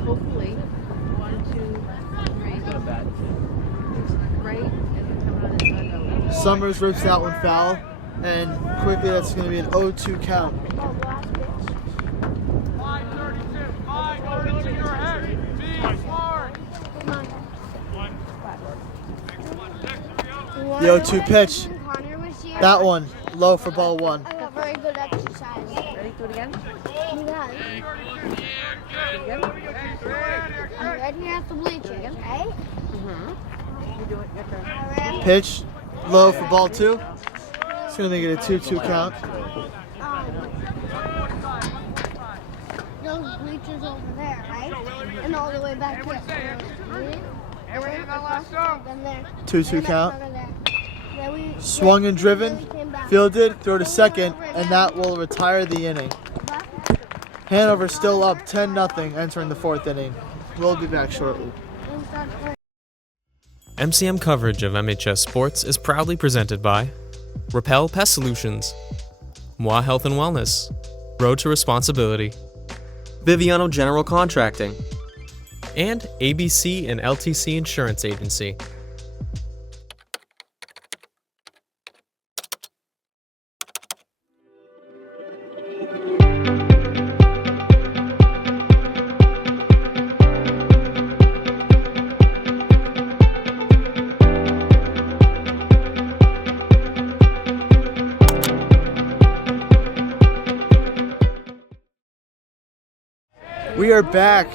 Hopefully. 1, 2, 3. Right, and then coming on his dugout. Summers rips that one foul, and quickly that's going to be an 0-2 count. 5:32 your head. Be smart. The 0-2 pitch, that one low for ball one. I got very good exercise. Ready? Do it again? Yeah. I'm right here at the bleachers, okay? You do it. Your turn. Alright. Pitch, low for ball two. It's going to make it a 2-2 count. Those bleachers over there, right? And all the way back here. Everything on last go. Then there. 2-2 count. Then we Swung and driven, came back. fielded, throw to second, and that will retire the inning. Hanover still up 10-0 entering the fourth inning. We'll be back shortly. MCM coverage of MHS Sports is proudly presented by Repel Pest Solutions, Moi Health and Wellness, Road to Responsibility, Biviano General Contracting. and ABC and LTC Insurance Agency. We are back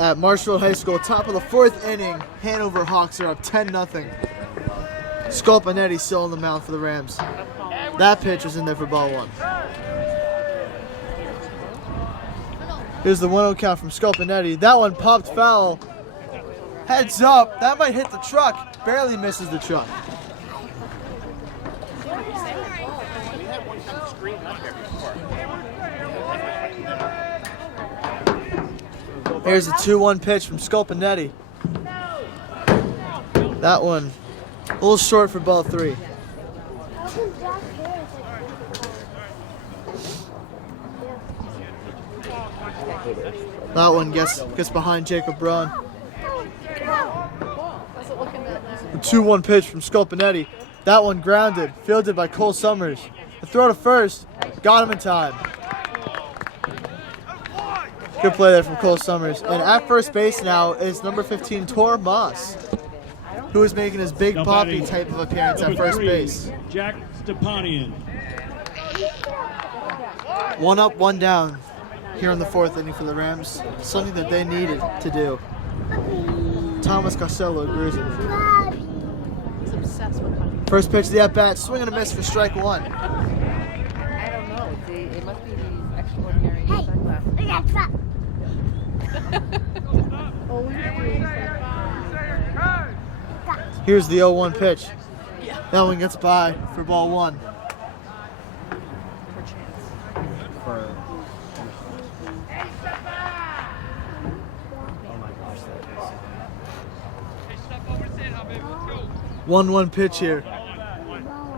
at Marshfield High School, top of the fourth inning. Hanover Hawks are up 10-0. Scolpinetti still in the mound for the Rams. That pitch was in there for ball one. Here's the 1-0 count from Scolpinetti. That one popped foul. Heads up, that might hit the truck. Barely misses the truck. Here's a 2-1 pitch from Scolpinetti. That one a little short for ball three. That one gets behind Jacob Braun. A 2-1 pitch from Scolpinetti. That one grounded, fielded by Cole Summers. The throw to first, got him in time. Good play there from Cole Summers. And at first base now is number 15, Tor Moss, who is making his big Now poppy batting type of appearance at number first 3, base. Jack Stepanian. 1 up, 1 down here in the fourth inning for the Rams. Something that they needed to do. Thomas Costello agrees with me. He's obsessed with honey. First pitch of the at-bat, swing and a miss for strike one. I don't know. It must be these extraordinary sunglasses. Here's the 0-1 pitch. That one gets by for ball one. One 1 pitch here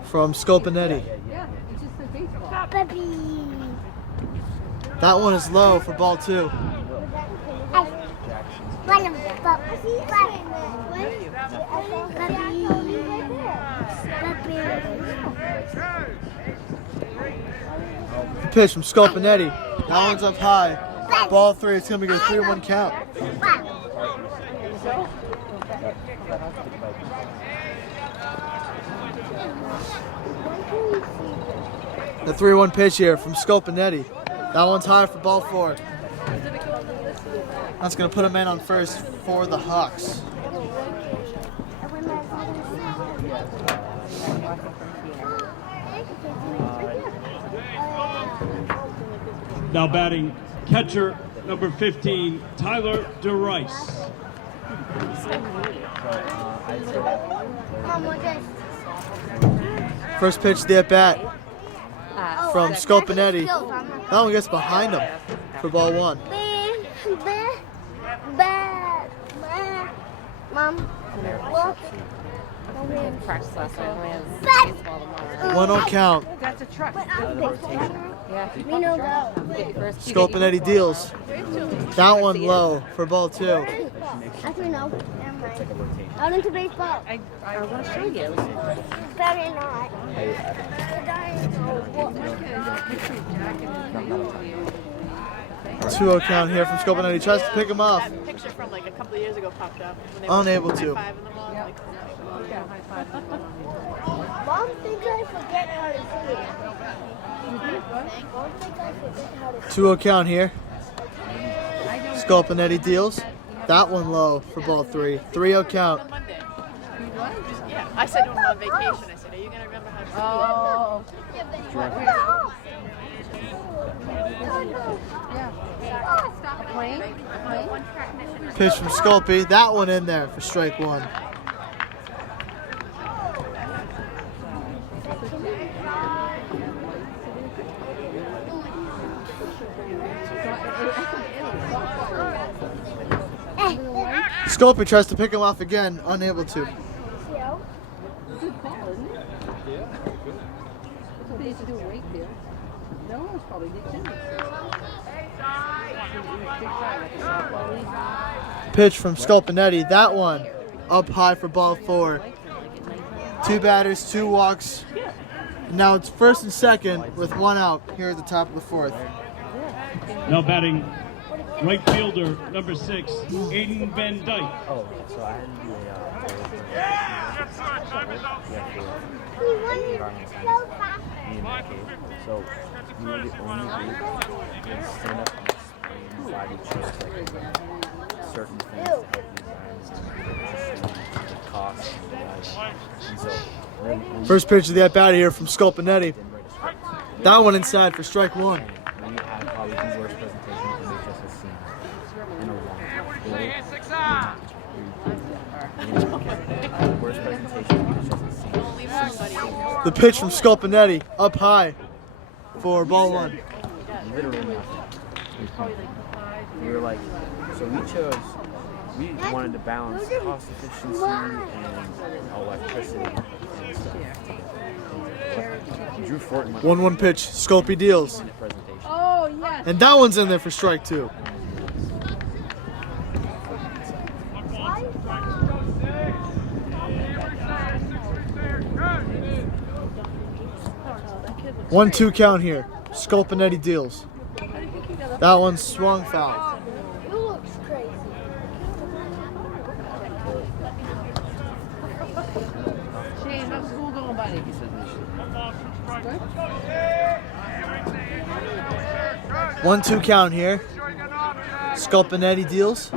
from Scolpinetti. Yeah, it's just a baseball. That one is low for ball two. The pitch from Scolpinetti. That one's up high. Ball three. It's going to be a 3-1 count. The 3-1 pitch here from Scolpinetti. That one's high for ball four. That's going to put a man on first for the Hawks. Now batting catcher number 15, Tyler DeRice. Mom, what's this? First pitch, the at bat from That's Scopinetti. skills, Mama. That one gets behind him for ball one. Mom, look. Practice last night. We have Back. baseball tomorrow. 1-0 count. That's a truck. Yeah. We know that. Scopinetti deals. That one low for ball two. Actually, no. Never mind. Out into baseball. I want to show you. Better not. 2-0 count here from Scopinetti. Tries to pick him off. That picture from like a couple of years ago popped up. When they Unable were to. high-fiving them all, like, Mom thinks I forget how to see it. Mom thinks I forget how to see 2-0 count here. Scopinetti deals. That one low for ball three. 3-0 count. on Monday. Yeah, I said when I'm on vacation, I said, are you going to remember how to see it? Pitch from Sculpey. That one in there for strike one. Sculpey tries to pick him off again, unable to. Good call, isn't it? Yeah, good. That's what they used to do in Wakefield. No one's probably did too. Pitch from Sculpinetti. That one up high for ball four. 2 batters, 2 walks. Now it's first and second with 1 out here at the top of the fourth. Now batting right fielder, number 6, Aiden Van Dyke. Oh, so I had to do He won so fast. So we were the only group that stand up and explain why we chose like certain things to help you guys, the cost and so First pitch of the at bat here from Sculpinetti. That one inside for strike one. we had probably the worst presentation MHS has seen in a long time. Worst presentation MHS has seen. The pitch from Sculpinetti up high for ball one. Literally nothing. We were like, so we wanted to balance cost efficiency and electricity and stuff. Drew Fortin 1-1 pitch. Sculpey deals. presentation. Oh, yes. And that one's in there for strike two. One, 2 count here. Sculpinetti deals. That one swung foul. It looks crazy. Shane, how's school going, buddy? One, 2 count here. Sculpinetti deals.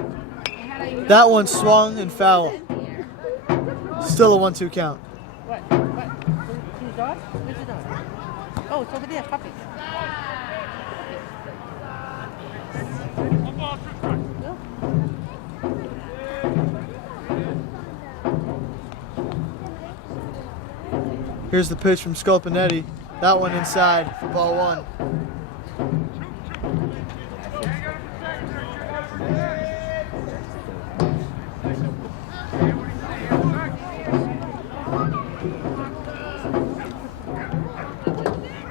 That one swung and foul. Still a 1-2 count. What? Who's dog? Where's the dog? Oh, it's over there, puppy. Here's the pitch from Sculpinetti. That one inside for ball one.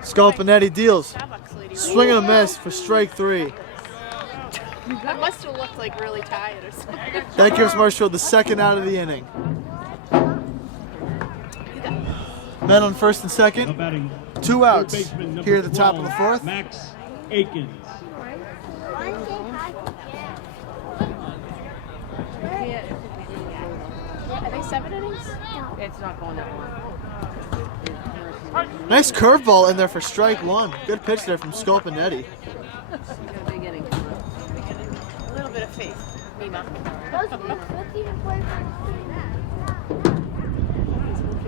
Sculpinetti deals. Swing and a miss for strike three. I must have looked like really tired or something. That gives Marshall the second out of the inning. Men on first and Now second. batting 2 third outs baseman, number here at the top of 12, the fourth. Max Aikens. Are they 7 innings? It's not going that long. Nice curveball in there for strike one. Good pitch there from Sculpinetti. Beginning. A little bit of faith, Mima.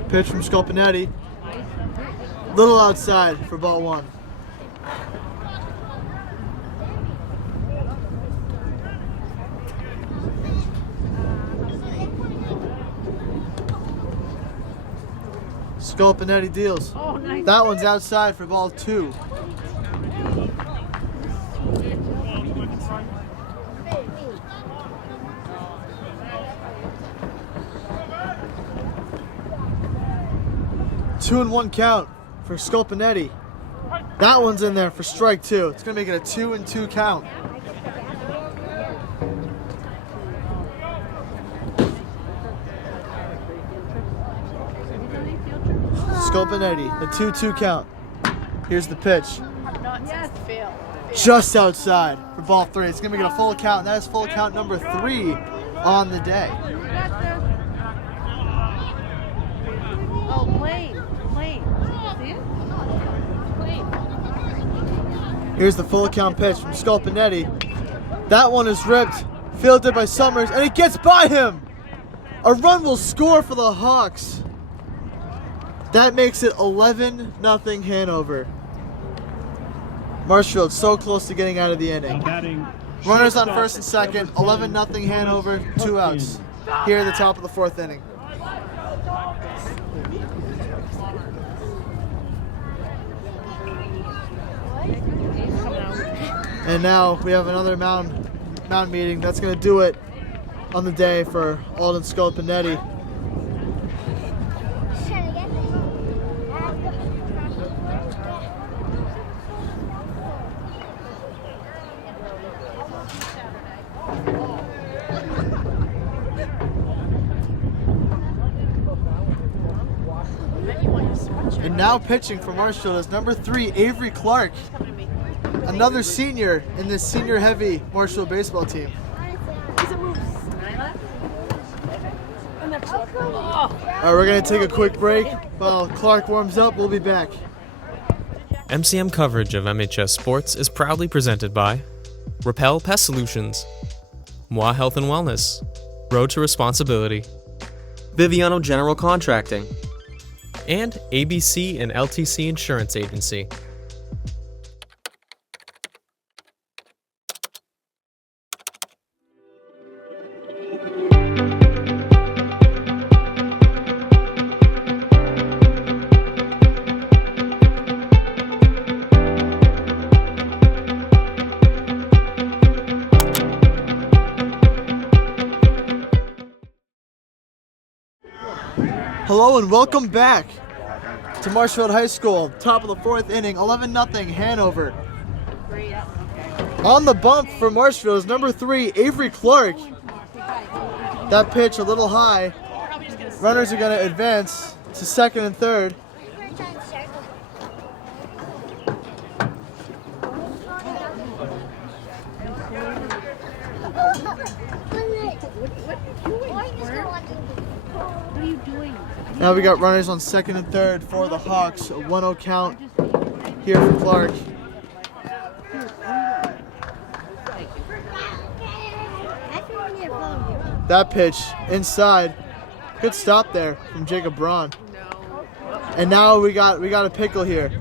Pitch from Sculpinetti. Little outside for ball one. Sculpinetti deals. Oh, nice. That one's outside for ball 2. Two and 1 count for Sculpinetti. That one's in there for strike 2. It's gonna make it a 2 and 2 count. Sculpinetti, the 2-2 count. Here's the pitch. Nonsense fail. Just outside for ball 3. It's gonna make it a full count. That is full count number 3 on the day. Oh, plane. See it? Here's the full count pitch from Sculpinetti. That one is ripped, fielded by Summers, and it gets by him! A run will score for the Hawks. That makes it 11-0 Hanover. Marshfield so close to getting out of the inning. Runners on first and second, 11-0 Hanover, 2 outs. Here at the top of the 4th inning. And now we have another mound meeting. That's going to do it on the day for Alden Sculpinetti. And now pitching for Marshfield is number 3, Avery Clark. Another senior in this senior-heavy Marshfield baseball team. All right, we're going to take a quick break. While Clark warms up, we'll be back. MCM coverage of MHS Sports is proudly presented by Repel Pest Solutions, Moi Health and Wellness, Road to Responsibility, Biviano General Contracting, and ABC and LTC Insurance Agency. Hello and welcome back to Marshfield High School. Top of the 4th inning, 11-0 Hanover. On the bump for Marshfield is number 3, Avery Clark. That pitch a little high. Runners are going to advance to second and third. What are you doing? Now we got runners on second and third for the Hawks. A 1-0 count here for Clark. That pitch inside. Good stop there from Jacob Braun. And now we got a pickle here.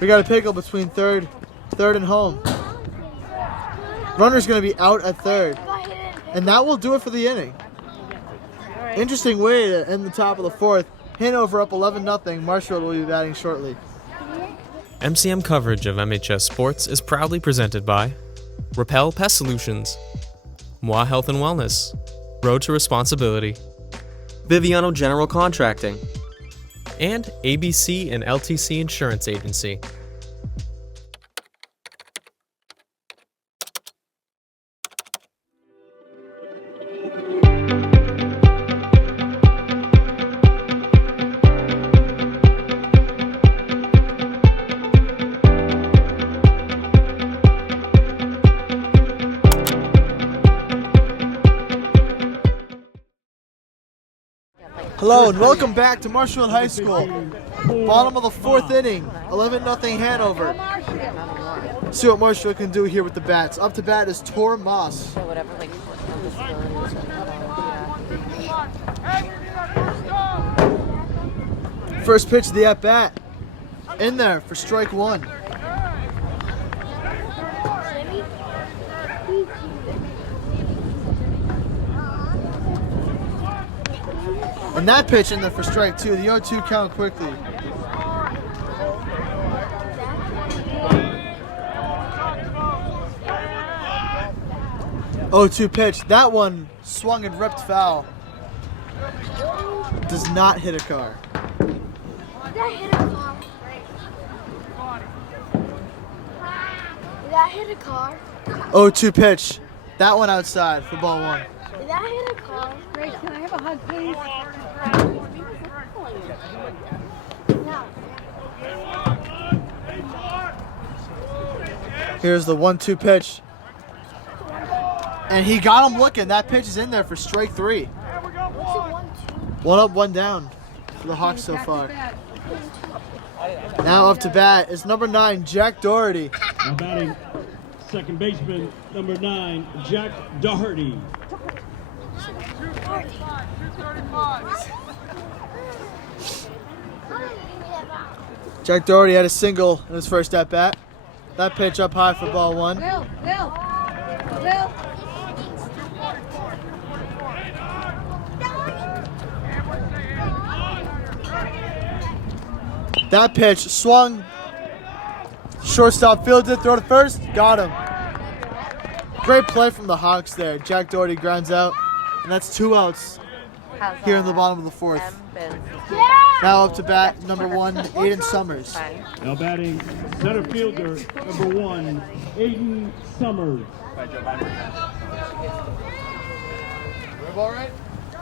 We got a pickle between third and home. Runner's going to be out at third. And that will do it for the inning. Interesting way to end the top of the 4th. Hanover up 11-0. Marshfield will be batting shortly. MCM coverage of MHS Sports is proudly presented by Repel Pest Solutions, Moi Health and Wellness, Road to Responsibility, Biviano General Contracting, and ABC and LTC Insurance Agency. Hello and welcome back to Marshfield High School. Bottom of the 4th inning, 11-0 Hanover. See what Marshfield can do here with the bats. Up to bat is Tor Moss. First pitch of the at-bat. In there for strike 1. And that pitch in there for strike 2. The 0-2 count quickly. Oh, 2 pitch. That one swung and ripped foul. Does not hit a car. That hit a car. That hit a car. Oh, 2 pitch. That one outside for ball 1. Did that hit a car? Grace, can I have a hug, please? No. Here's the 1-2 pitch. And he got him looking. That pitch is in there for strike 3. One up, one down for the Hawks so far. Now up to bat is number 9, Jack Doherty. Now batting second baseman, number 9, Jack Doherty. Jack Doherty had a single in his first at bat. That pitch up high for ball 1. Will. That pitch swung. Shortstop fielded, throw to first, got him. Great play from the Hawks there. Jack Doherty grounds out, and that's 2 outs here in the bottom of the 4th. Now up to bat, number 1, Aiden Summers. Now batting center fielder, number 1, Aiden Summers.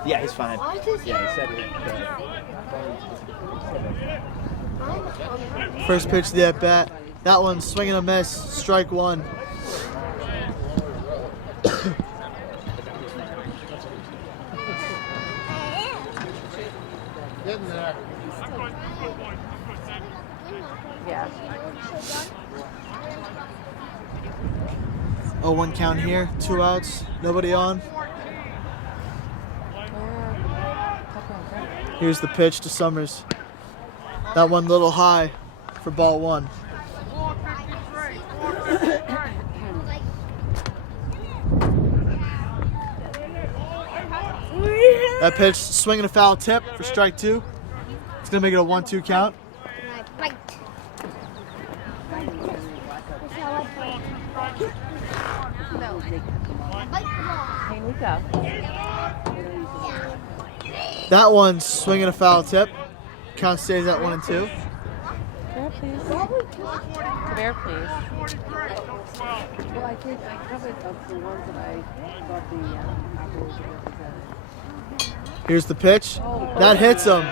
Yeah, he's fine. Yeah, he said it. First pitch of the at bat. That one swinging a miss. Strike 1. Getting there. Yeah. 0-1 count here. 2 outs. Nobody on. Here's the pitch to Summers. That one little high for ball 1. That pitch swinging a foul tip for strike 2. It's going to make it a 1-2 count. That one's swinging a foul tip. Count stays at 1 and 2. Bear, please. Well, I think I covered the ones that I got the apples represented. Here's the pitch. That hits him.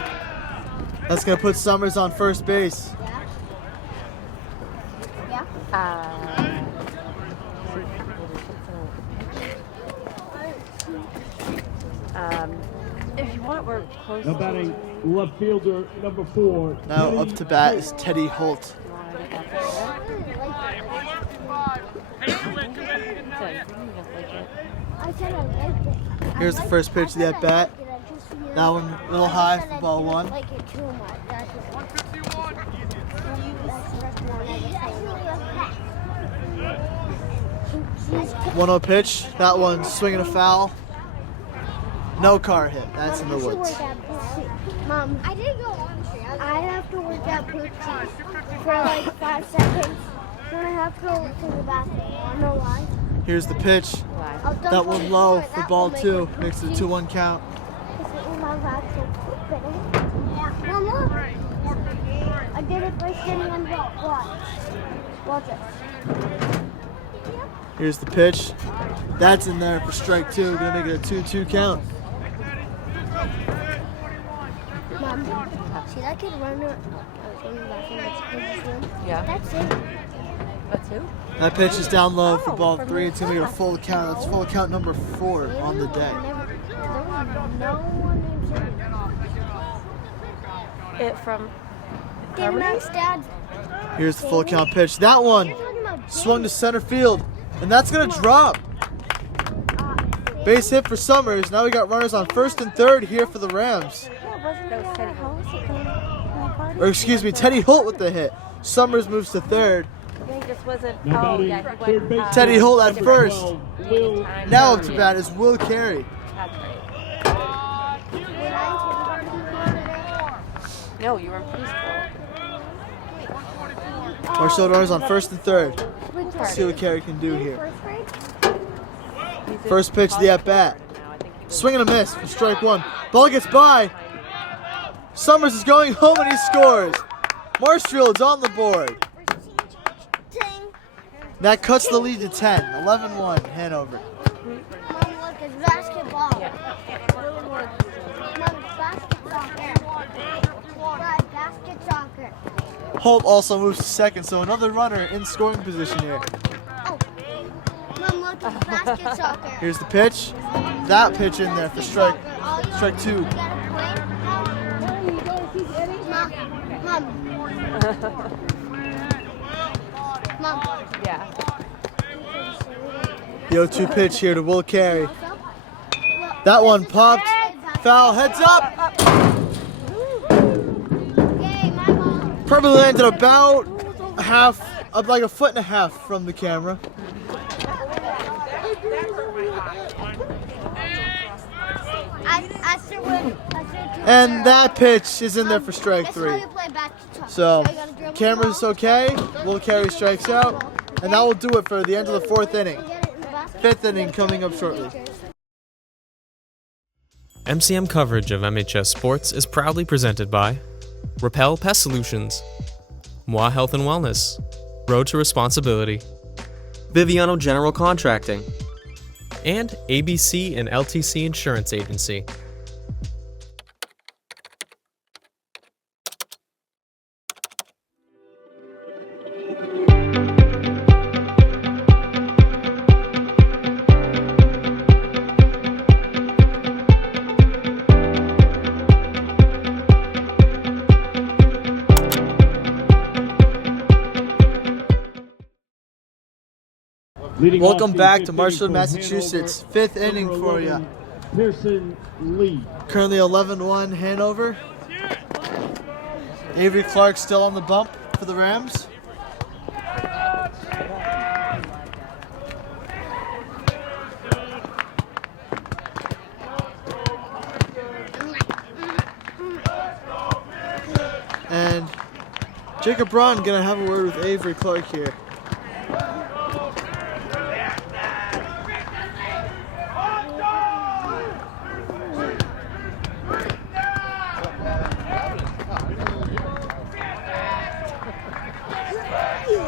That's going to put Summers on first base. If you want, we're close. Now batting left fielder, number 4. Now up to bat is Teddy Holt. Here's the first pitch of the at bat. That one a little high for ball 1. 1-0 pitch. That one swinging a foul. No car hit. That's in the woods. Mom, I didn't go on the tree. I have to work out poop for like 5 seconds. Then I have to go to the bathroom. I know why. Here's the pitch. That one low for ball 2. Makes it a 2-1 count. Mom, look. I did it by sitting on the watch. Watch it. Here's the pitch. That's in there for strike 2. Gonna make it a 2-2 count. Mom, see that kid running in the bathroom? Yeah. That's it. That's who? That pitch is down low for ball 3. It's gonna make it a full count. That's full count number 4 on the day. There was no one named It from David Mack's dad. Here's the full count pitch. That one swung to center field, and that's gonna drop. Base hit for Summers. Now we got runners on first and third here for the Rams. Or excuse me, Teddy Holt with the hit. Summers moves to third. He just wasn't. Now Oh, batting yeah. He third went, base. Teddy Holt at number first. 12, Will Now up to bat is Will Carey. That's right. No, you were in preschool. Marshall runners on first and third. Which Let's see what Carey can do here. First grade? He's in First pitch to the at bat. now. I think he was Swing and a miss for strike one. Ball gets by. Summers is going home and he scores. Marshfield's on the board. That cuts the lead to 10. 11-1 Hanover. Mom, look, it's basketball. Mom, basket soccer. Right, basket soccer. Holt also moves to second, so another runner in scoring position here. Oh. Mom, look, it's basket soccer. Here's the pitch. That pitch in there for strike two. You gotta play. Mom. Mom. Yeah. The 0-2 pitch here to Will Carey. That one popped. Foul. Heads up. Yay, my mom. Probably landed about like a foot and a half from the camera. And that pitch is in there for strike three. So, camera's okay. Will Carey strikes out. And that will do it for the end of the fourth inning. Fifth inning coming up shortly. MCM coverage of MHS Sports is proudly presented by Repel Pest Solutions, Moi Health and Wellness, Road to Responsibility, Biviano General Contracting. and ABC and LTC Insurance Agency. Welcome back to Marshall, Massachusetts. Fifth inning for you. Pearson Lee. Currently 11-1 Hanover. Avery Clark still on the bump for the Rams. And Jacob Braun gonna have a word with Avery Clark here.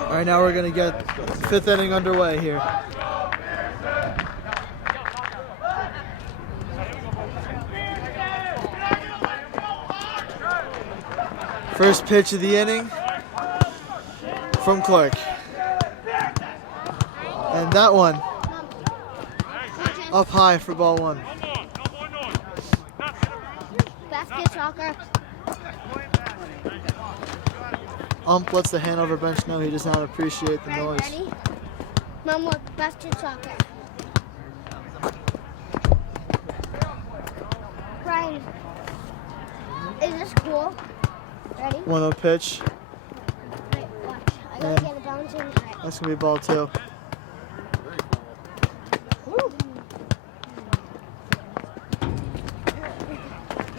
All right, now we're gonna get fifth inning underway here. First pitch of the inning from Clark. And that one up high for ball one. Basket soccer. Ump lets the Hanover bench know he does not appreciate the noise. Ready? Mom, look, basket soccer. Brian, is this cool? Ready? 1-0 pitch. Wait, watch. I gotta get a bouncing high. That's gonna be ball two.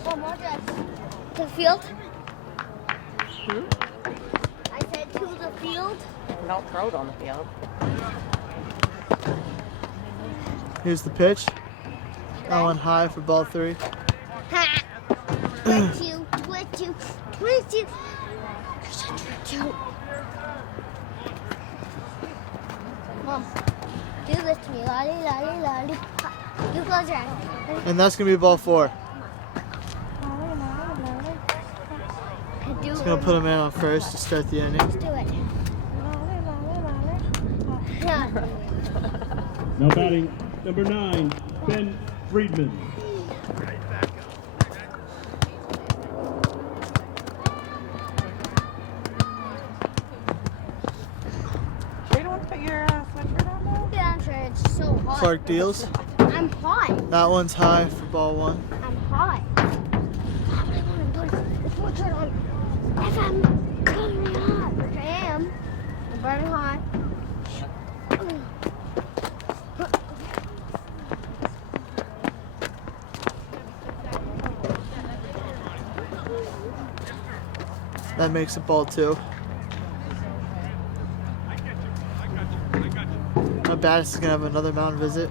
One more just. To the field? I said to the field. Don't throw it on the field. Here's the pitch. That one high for ball three. Ha! Twitch you. Mom, do this to me. Lolly, lolly, lolly. You close your eyes. And that's gonna be ball four. It's gonna put a man on first to start the inning. Let's do it. Yeah. Now batting number 9, Ben Friedman. Sure you don't want to put your sweatshirt on though? Yeah, I'm sure it's so hot. Clark deals. I'm hot. That one's high for ball one. I'm hot. If I'm burning hot, which I am, I'm burning hot. That makes it ball 2. Now Battis is going to have another mound visit.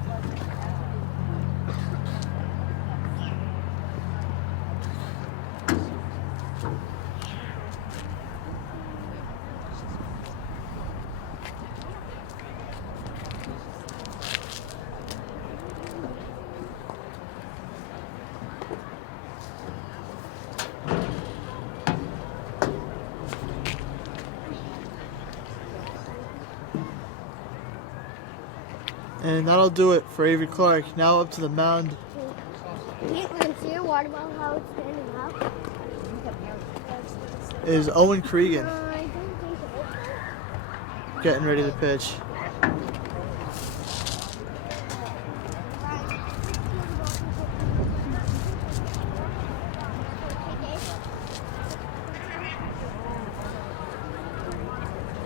And that'll do it for Avery Clark. Now up to the mound Caitlin, see your water bottle, how it's standing up? is Owen Cregan, I don't think so. getting ready to pitch.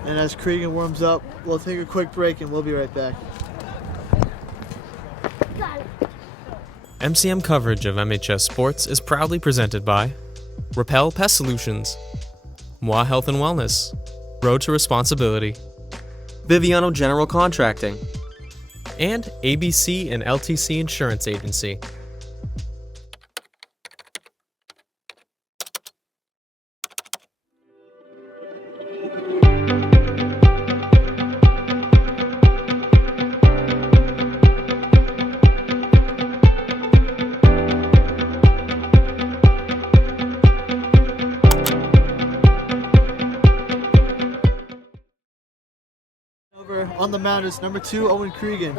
And as Cregan warms up, we'll take a quick break and we'll be right back. Got it. MCM coverage of MHS Sports is proudly presented by Repel Pest Solutions, Moi Health and Wellness, Road to Responsibility, Biviano General Contracting. and ABC and LTC Insurance Agency. Over on the mound is number 2, Owen Cregan.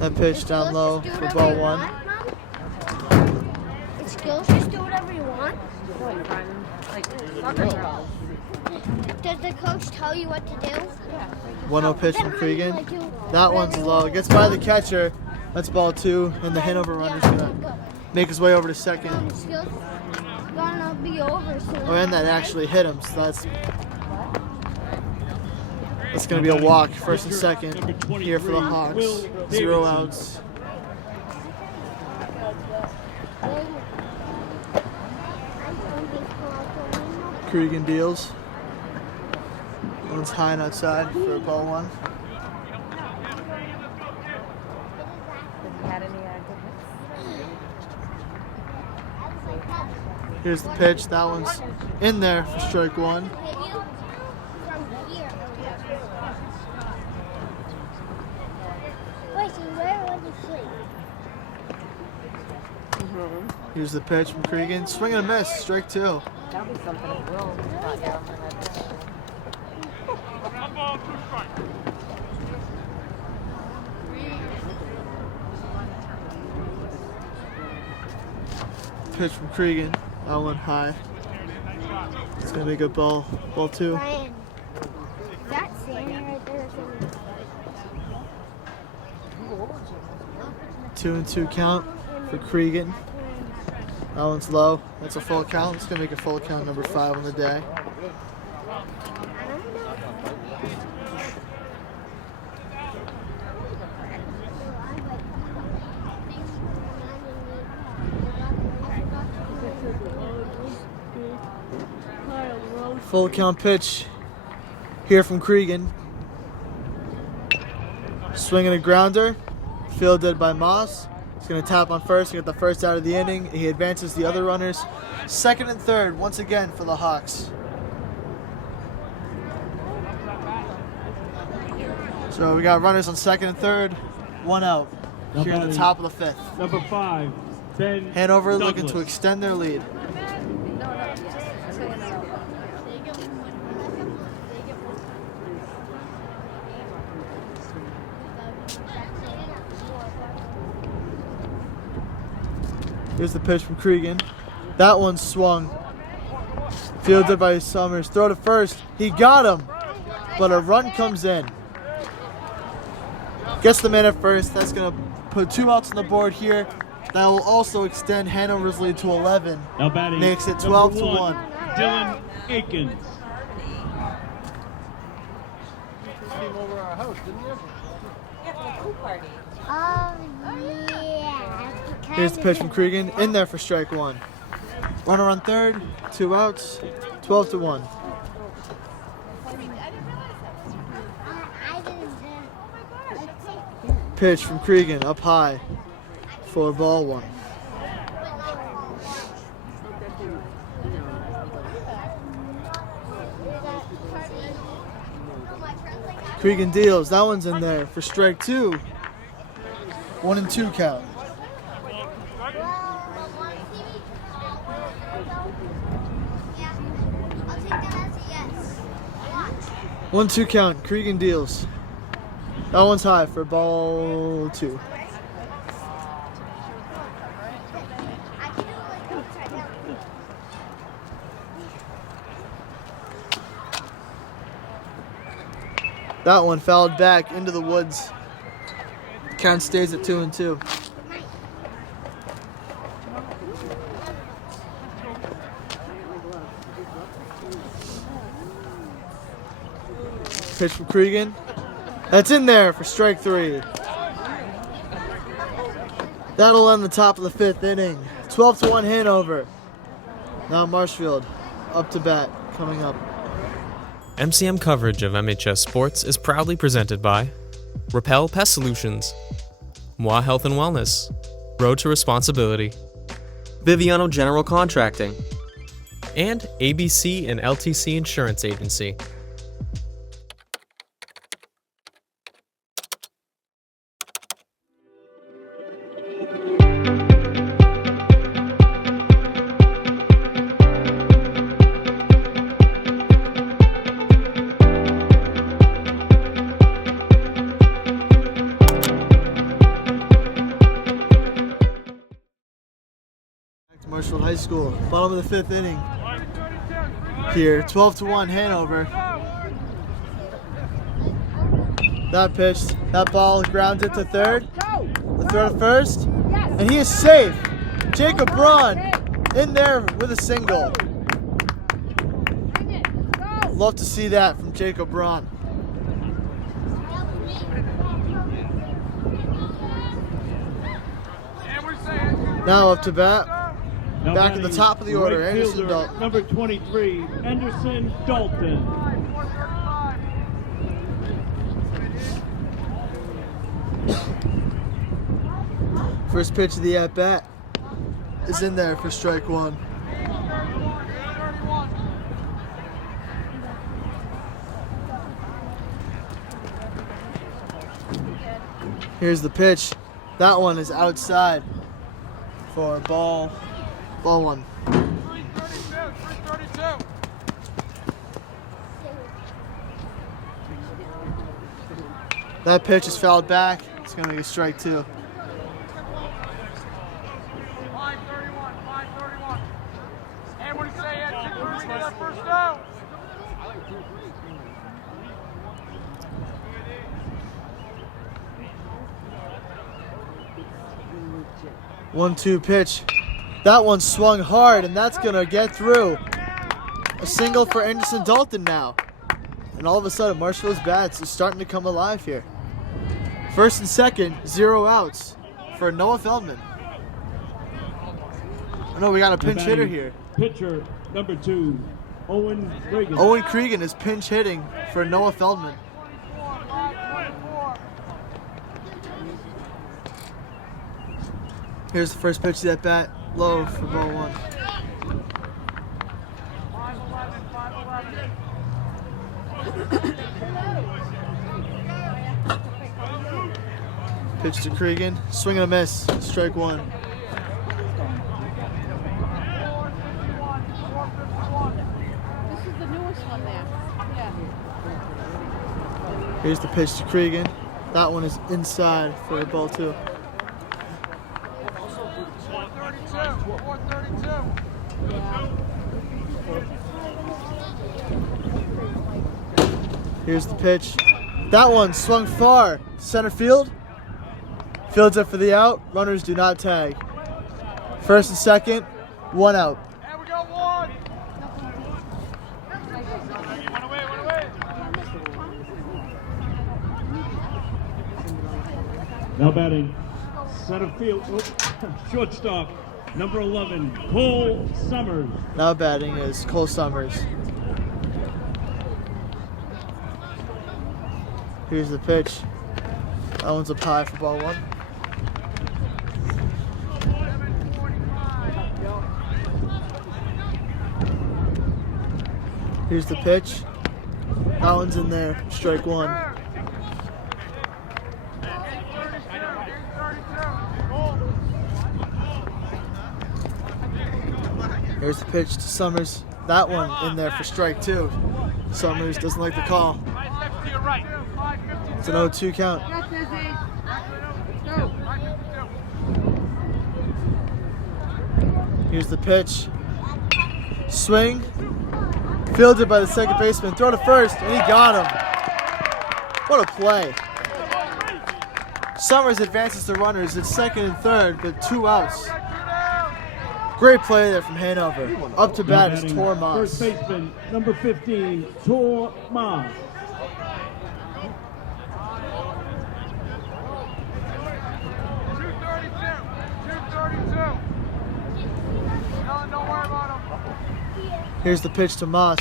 That pitch down low for ball 1. It's skills, just do whatever you want. Does the coach tell you what to do? 1-0 pitch from Cregan. That one's low. Gets by the catcher. That's ball 2, and the Hanover runner's gonna make his way over to second. Skills gonna be over soon. Oh, and that actually hit him, so that's gonna be a walk, first and second here for the Hawks. 0 outs. Cregan deals. One's high and outside for ball 1. Here's the pitch. That one's in there for strike 1. Wait, so where was the sleep? Here's the pitch from Cregan. Swing and a miss. Strike 2. That'll be something that will not get on my head. Pitch from Cregan. That one high. It's gonna be a good ball. Ball 2. Brian, is that Sandy right there? 2-2 count for Cregan. That one's low. That's a full count. It's gonna make a full count, number 5 on the day. Full count pitch here from Cregan. Swinging a grounder, fielded by Moss. He's going to tap on first to get the first out of the inning. He advances the other runners. Second and third, once again for the Hawks. So we got runners on second and third, 1 out here in the top of the 5th. Number 5, Ben Hanover looking Douglas. to extend their lead. Here's the pitch from Cregan. That one swung. Fielded by Summers. Throw to first. He got him. But a run comes in. Gets the man at first. That's going to put 2 outs on the board here. That will also extend Hanover's lead to 11. Now batting, Makes it number 12-1. Dylan Aikens. Yeah. Here's the pitch from Cregan. In there for strike one. Runner on third, 2 outs, 12-1. Pitch from Cregan up high for ball one. Cregan deals. That one's in there for strike two. 1-2 count. 1-2 count. Cregan deals. That one's high for ball two. That one fouled back into the woods. Count stays at 2-2. Pitch from Cregan. That's in there for strike three. That'll end the top of the 5th inning. 12-1 Hanover. Now Marshfield up to bat coming up. MCM coverage of MHS Sports is proudly presented by Repel Pest Solutions, Moi Health and Wellness, Road to Responsibility, Biviano General Contracting, and ABC and LTC Insurance Agency. Marshfield High School, bottom of the 5th inning. Here, 12-1 Hanover. That pitch, that ball grounded to third. The throw to first, and he is safe. Jacob Braun in there with a single. Love to see that from Jacob Braun. Now up to bat. Back at the top of the order, right Anderson fielder, Dalton. Number 23, Anderson Dalton. First pitch of the at-bat is in there for strike one. Here's the pitch. That one is outside for ball one. 332. That pitch is fouled back. It's going to be a strike two. 531. And what do you say, Ed? Kick for that first out. One-two pitch. That one swung hard, and that's going to get through. A single for Anderson Dalton now. And all of a sudden, Marshfield's bats is starting to come alive here. First and second, 0 outs for Noah Feldman. I know we got a pinch hitter here. Pitcher, number 2, Owen Cregan. Owen Cregan is pinch hitting for Noah Feldman. Here's the first pitch of that bat, low for ball one. Pitch to Cregan, swing and a miss, strike one. This is the newest one there. Yeah. Here's the pitch to Cregan. That one is inside for ball two. 432. Here's the pitch. That one swung far. Center field. Fields up for the out. Runners do not tag. First and second, 1 out. And we got one. One away. Now batting, Center field, shortstop, number 11, Cole Summers. Now batting is Cole Summers. Here's the pitch. That one's up high for ball 1. Here's the pitch. That one's in there, strike 1. Here's the pitch to Summers. That one in there for strike 2. Summers doesn't like the call. It's an 0-2 count. Here's the pitch. Swing. Fielded by the second baseman. Throw to first, and he got him. What a play. Summers advances the runners at second and third, but 2 outs. Great play there from Hanover. Up to bat is Tor Moss. First baseman, number 15, Tor Moss. Here's the pitch to Moss.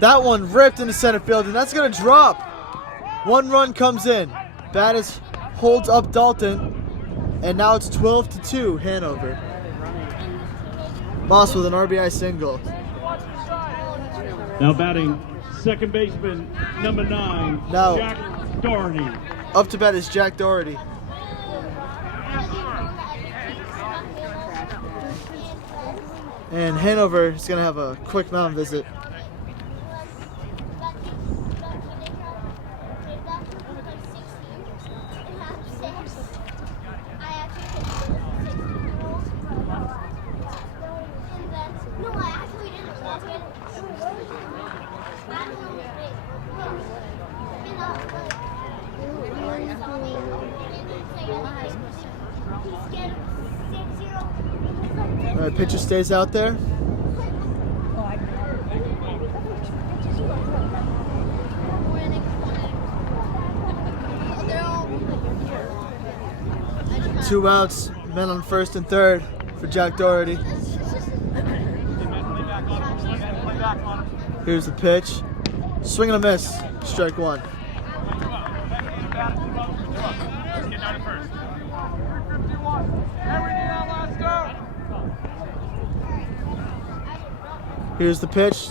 That one ripped into center field, and that's going to drop. 1 run comes in. Battis holds up Dalton, and now it's 12-2 Hanover. Moss with an RBI single. Now batting, second baseman, number 9, Now, Jack Doherty. Up to bat is Jack Doherty. And Hanover is going to have a quick mound visit. All right, pitcher stays out there. Two outs, men on first and third for Jack Doherty. Here's the pitch. Swing and a miss. Strike 1. Here's the pitch.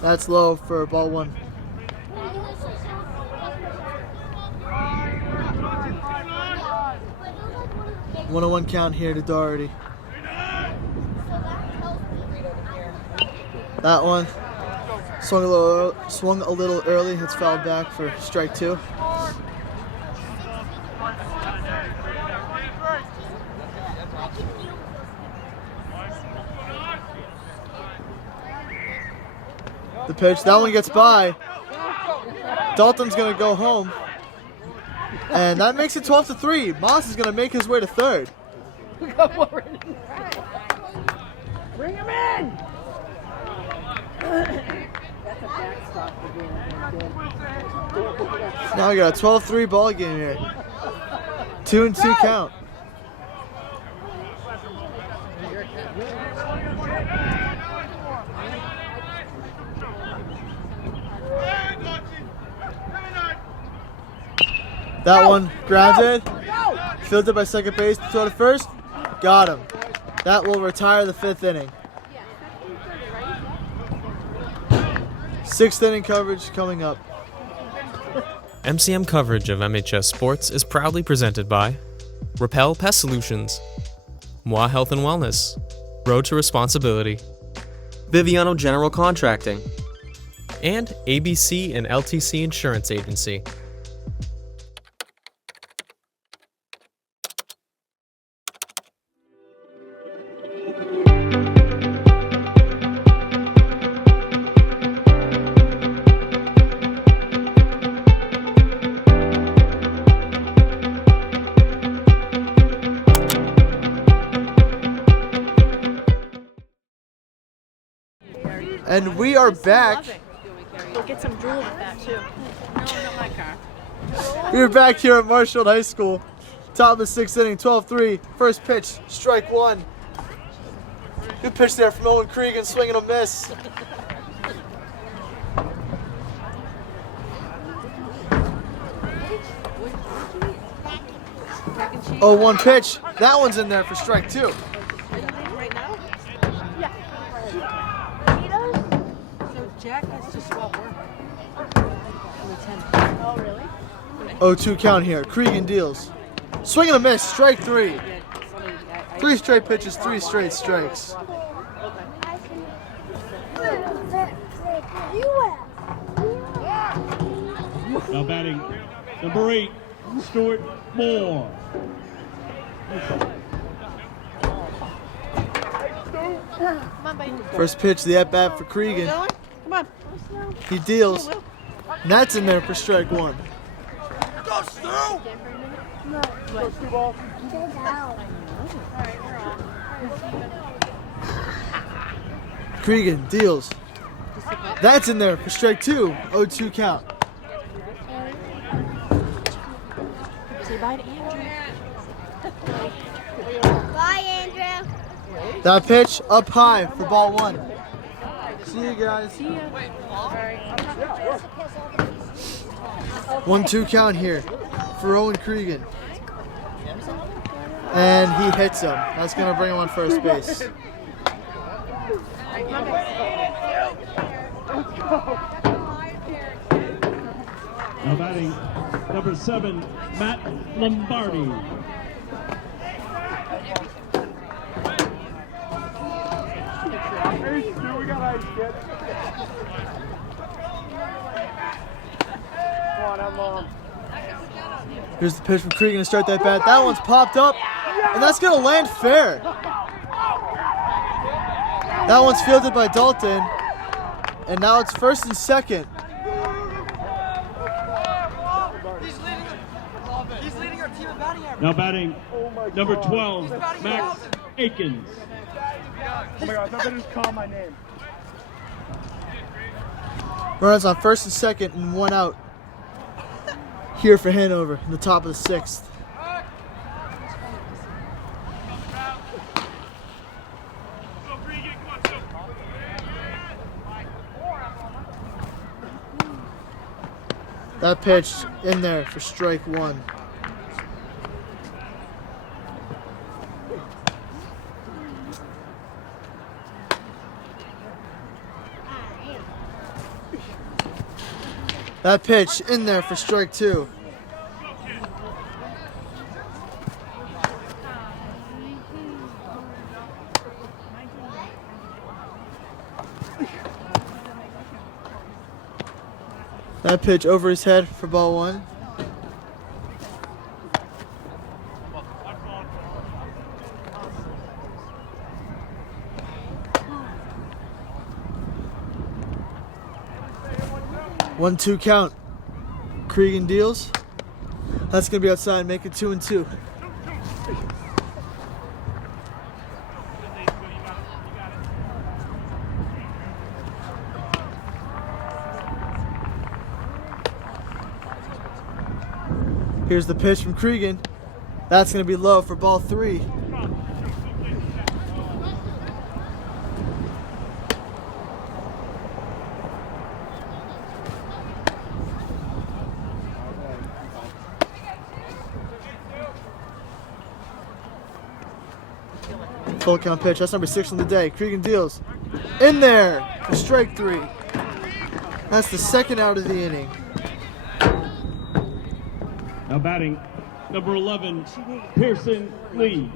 That's low for ball 1. 1-1 count here to Doherty. That one swung a little early. It's fouled back for strike 2. The pitch, that one gets by. Dalton's going to go home. And that makes it 12-3. Moss is going to make his way to third. Bring him in! That's a backstop again. Now we got a 12-3 ball game here. 2-2 count. That one grounded. Fielded by second base. Throw to first. Got him. That will retire the 5th inning. 6th inning coverage coming up. MCM coverage of MHS Sports is proudly presented by Repel Pest Solutions, Moi Health and Wellness, Road to Responsibility, Biviano General Contracting, and ABC and LTC Insurance Agency. And we are back. We'll get some drool with that too. We are back here at Marshfield High School. Top of the 6th inning, 12-3. First pitch, strike one. Good pitch there from Owen Cregan, swing and a miss. 0-1 pitch. That one's in there for strike two. Right now? Yeah. So Jack has to swap work. On the 10th. Oh, really? 0-2 count here. Cregan deals. Swing and a miss. Strike three. Yeah, somebody, Three straight pitches, three straight strikes. Now batting number 8, Stuart Moore. Come on, baby. First pitch, the at-bat for Cregan. Come on. He deals. And that's in there for strike one. Go, Stu! Cregan deals. That's in there for strike two. 0-2 count. Say bye to Andrew. Bye, Andrew. That pitch up high for ball one. See you guys. See ya. 1-2 count here for Owen Cregan. And he hits him. That's going to bring him on first base. Now batting number 7, Matt Lombardi. Hey, Stu, we got ice, kid. Come on, I'm long. Here's the pitch from Cregan to start that bat. That one's popped up, and that's going to land fair. That one's fielded by Dalton, and now it's first and second. He's leading our team in batting average. Now batting number 12, Max Akins. Oh my God, somebody just call my name. Runners on first and second and one out here for Hanover in the top of the 6th. That pitch in there for strike one. That pitch in there for strike two. That pitch over his head for ball one. One, 2 count. Cregan deals. That's gonna be outside, make it 2-2. Here's the pitch from Cregan. That's gonna be low for ball 3. Full count pitch. That's number 6 on the day. Cregan deals. In there for strike 3. That's the second out of the inning. Now batting number 11, Pearson Lee.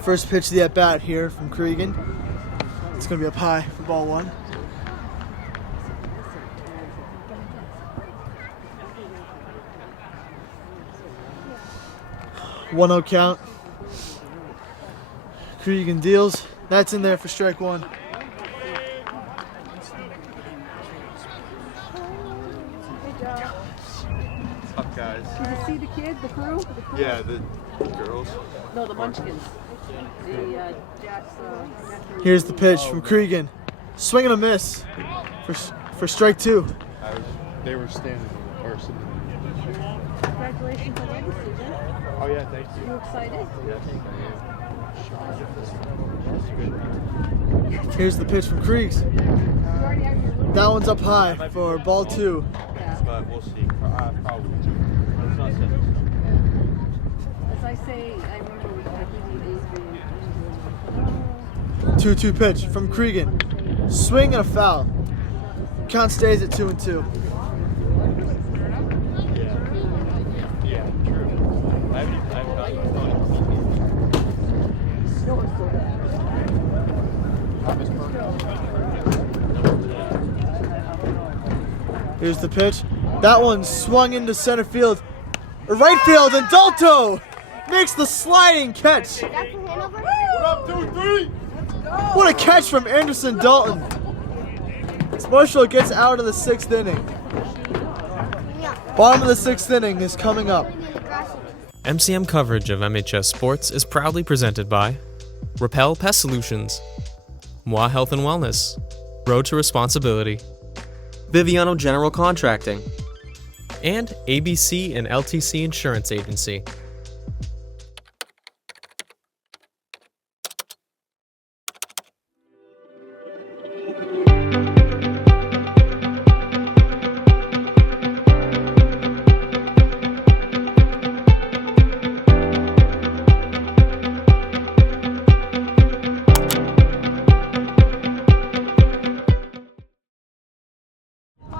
First pitch of the at-bat here from Cregan. It's going to be up high for ball 1. One 0 count. Cregan deals. That's in there for strike 1. Up, guys. Did you see the kid, the crew? Yeah, the girls. No, the Munchkins. Here's the pitch from Cregan. Swing and a miss for strike two. They were standing in the person. Congratulations on your decision. Oh yeah, thank you. You excited? Yes. Here's the pitch from Kriegs. That one's up high for ball two. But we'll see. Probably. As I say, I remember we had 2-2 pitch from Cregan. Swing and a foul. Count stays at 2-2. Yeah, true. I haven't Here's the pitch. That one swung into center field. Right field, and Dalto makes the sliding catch. What a catch from Anderson Dalton. Marshall gets out of the 6th inning. Bottom of the 6th inning is coming up. MCM coverage of MHS Sports is proudly presented by Repel Pest Solutions, Moi Health and Wellness, Road to Responsibility, Biviano General Contracting, and ABC and LTC Insurance Agency.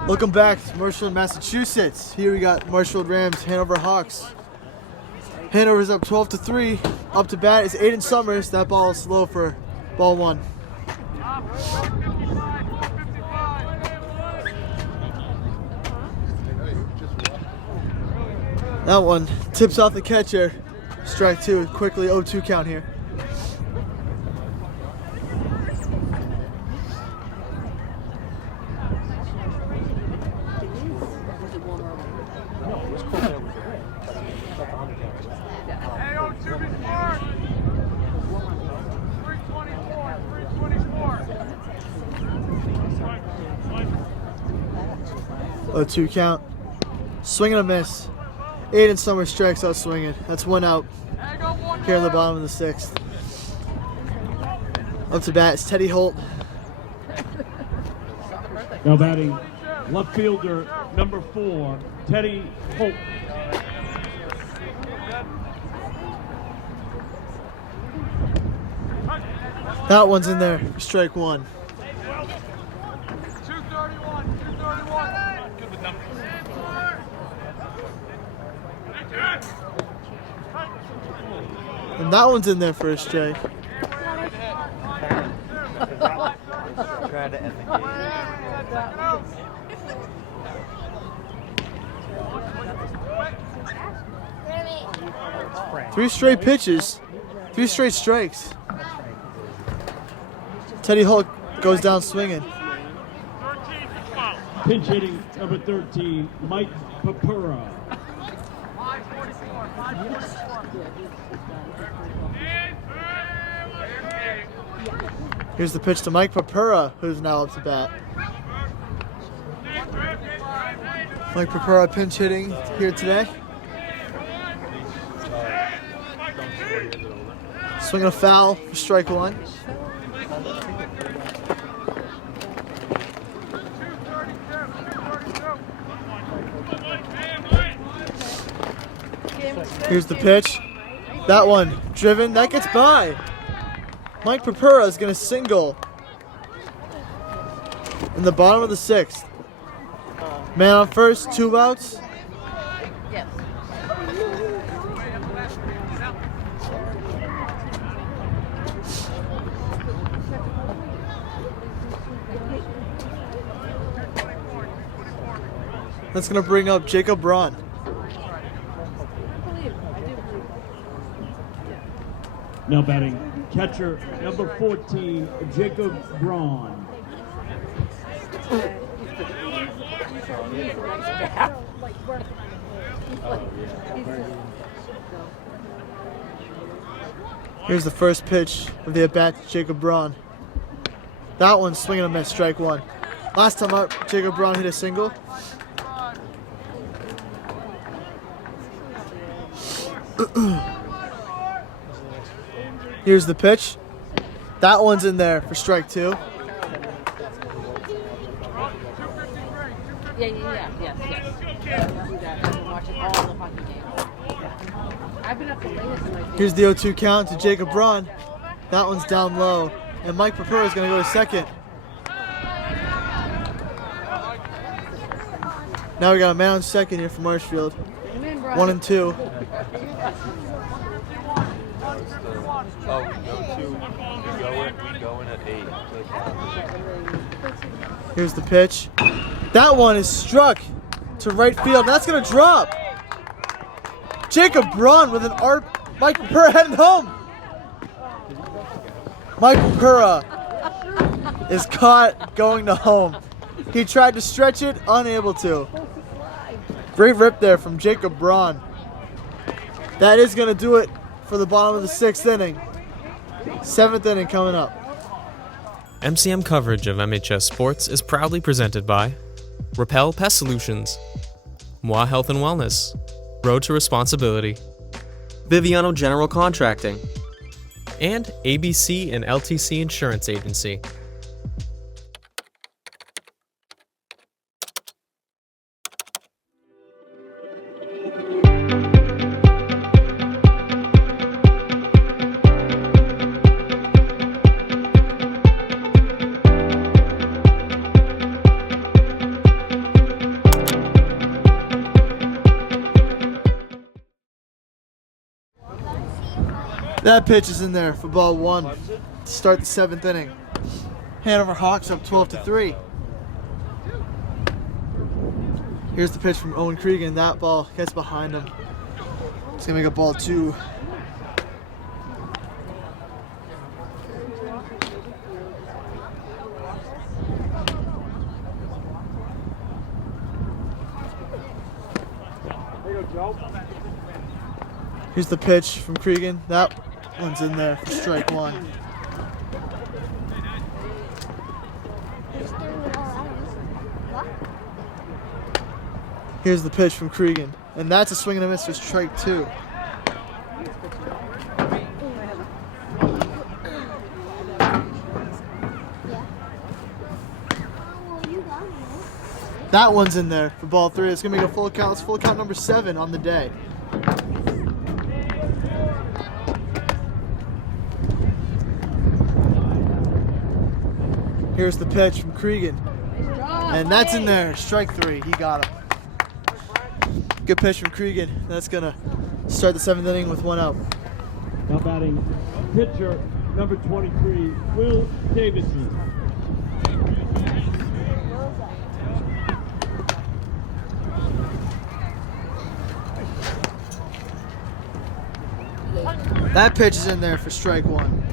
Welcome back to Marshfield, Massachusetts. Here we got Marshfield Rams, Hanover Hawks. Hanover's up 12-3. Up to bat is Aiden Summers. That ball is low for ball one. That one tips off the catcher. Strike two. Quickly 0-2 count here. A 2 count. Swing and a miss. Aiden Summers strikes out swinging. That's one out here in the bottom of the 6th. Up to bat is Teddy Holt. Now batting left fielder number 4, Teddy Holt. That one's in there for strike one. And that one's in there for a strike. Try to end the game. 3 straight pitches, 3 straight strikes. Teddy Holt goes down swinging. Pinch hitting number 13, Mike Papura. Here's the pitch to Mike Papura, who's now up to bat. Mike Papura pinch hitting here today. Swinging a foul for strike one. Here's the pitch. That one driven. That gets by. Mike Papura is going to single in the bottom of the 6th. Man on first, 2 outs. Yes. That's going to bring up Jacob Braun. Now batting catcher number 14, Jacob Braun. Here's the first pitch of the at-bat to Jacob Braun. That one's swinging and a miss, strike one. Last time up, Jacob Braun hit a single. Here's the pitch. That one's in there for strike two. Yes. I do that. I've been watching all the hockey games. I've been up the latest in my day. Here's the 0-2 count to Jacob Braun. That one's down low. And Mike Purpura is going to go to second. Now we got a man on second here for Marshfield. 1 and 2. Oh, we go in at 8. Here's the pitch. That one is struck to right field. That's going to drop. Jacob Braun with an arc. Mike Purpura heading home. Mike Purpura is caught going to home. He tried to stretch it, unable to. Great rip there from Jacob Braun. That is going to do it for the bottom of the 6th inning. 7th inning coming up. MCM coverage of MHS Sports is proudly presented by Repel Pest Solutions, Moi Health and Wellness, Road to Responsibility, Biviano General Contracting, and ABC and LTC Insurance Agency. That pitch is in there for ball 1 to start the 7th inning. Hanover Hawks up 12-3. Here's the pitch from Owen Cregan. That ball gets behind him. It's going to make a ball 2. Here's the pitch from Cregan. That one's in there for strike 1. Here's the pitch from Cregan. And that's a swing and a miss for strike 2. That one's in there for ball 3. It's going to make a full count. It's full count number 7 on the day. Here's the pitch from Cregan. And that's in there. Strike 3. He got him. Good pitch from Cregan. That's going to start the 7th inning with 1 out. Now batting pitcher number 23, Will Davidson. That pitch is in there for strike 1.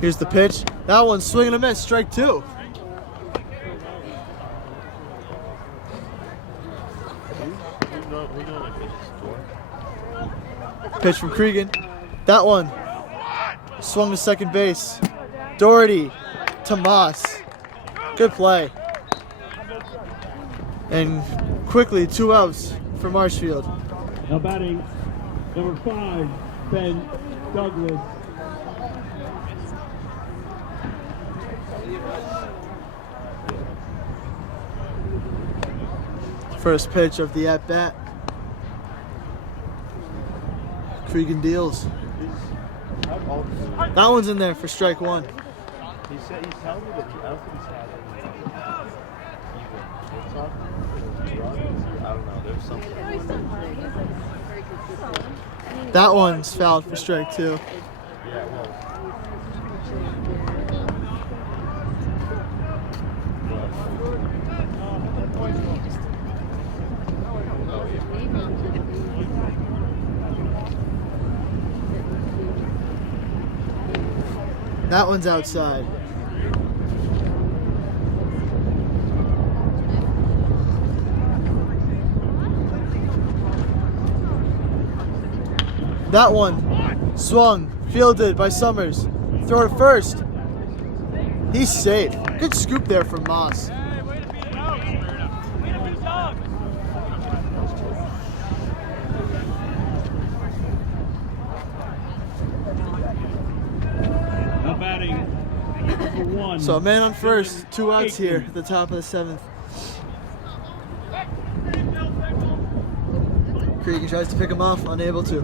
Here's the pitch. That one's swing and a miss. Strike 2. Pitch from Cregan. That one swung to second base. Doherty, Tomas. Good play. And quickly 2 outs for Marshfield. Now batting number 5, Ben Douglas. First pitch of the at-bat. Cregan deals. That one's in there for strike 1. He's telling me that I don't think he's had any I don't know. There's something. That one's fouled for strike 2. Yeah, well. That one's outside. That one swung, fielded by Summers. Throw to first. He's safe. Good scoop there from Moss. Now batting for one. So a man on first, 2 outs here at the top of the 7th. Cregan tries to pick him off, unable to.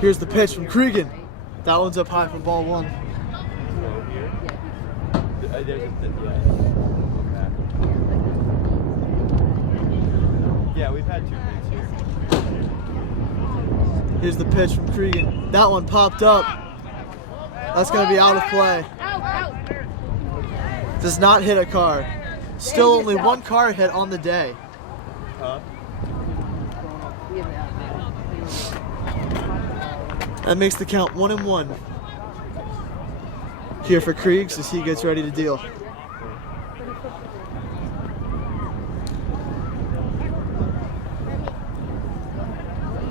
Here's the pitch from Cregan. That one's up high for ball 1. Yeah, we've had 2 hits here. Here's the pitch from Cregan. That one popped up. That's going to be out of play. Does not hit a car. Still only 1 car hit on the day. That makes the count 1-1. Here for Kriegs as he gets ready to deal.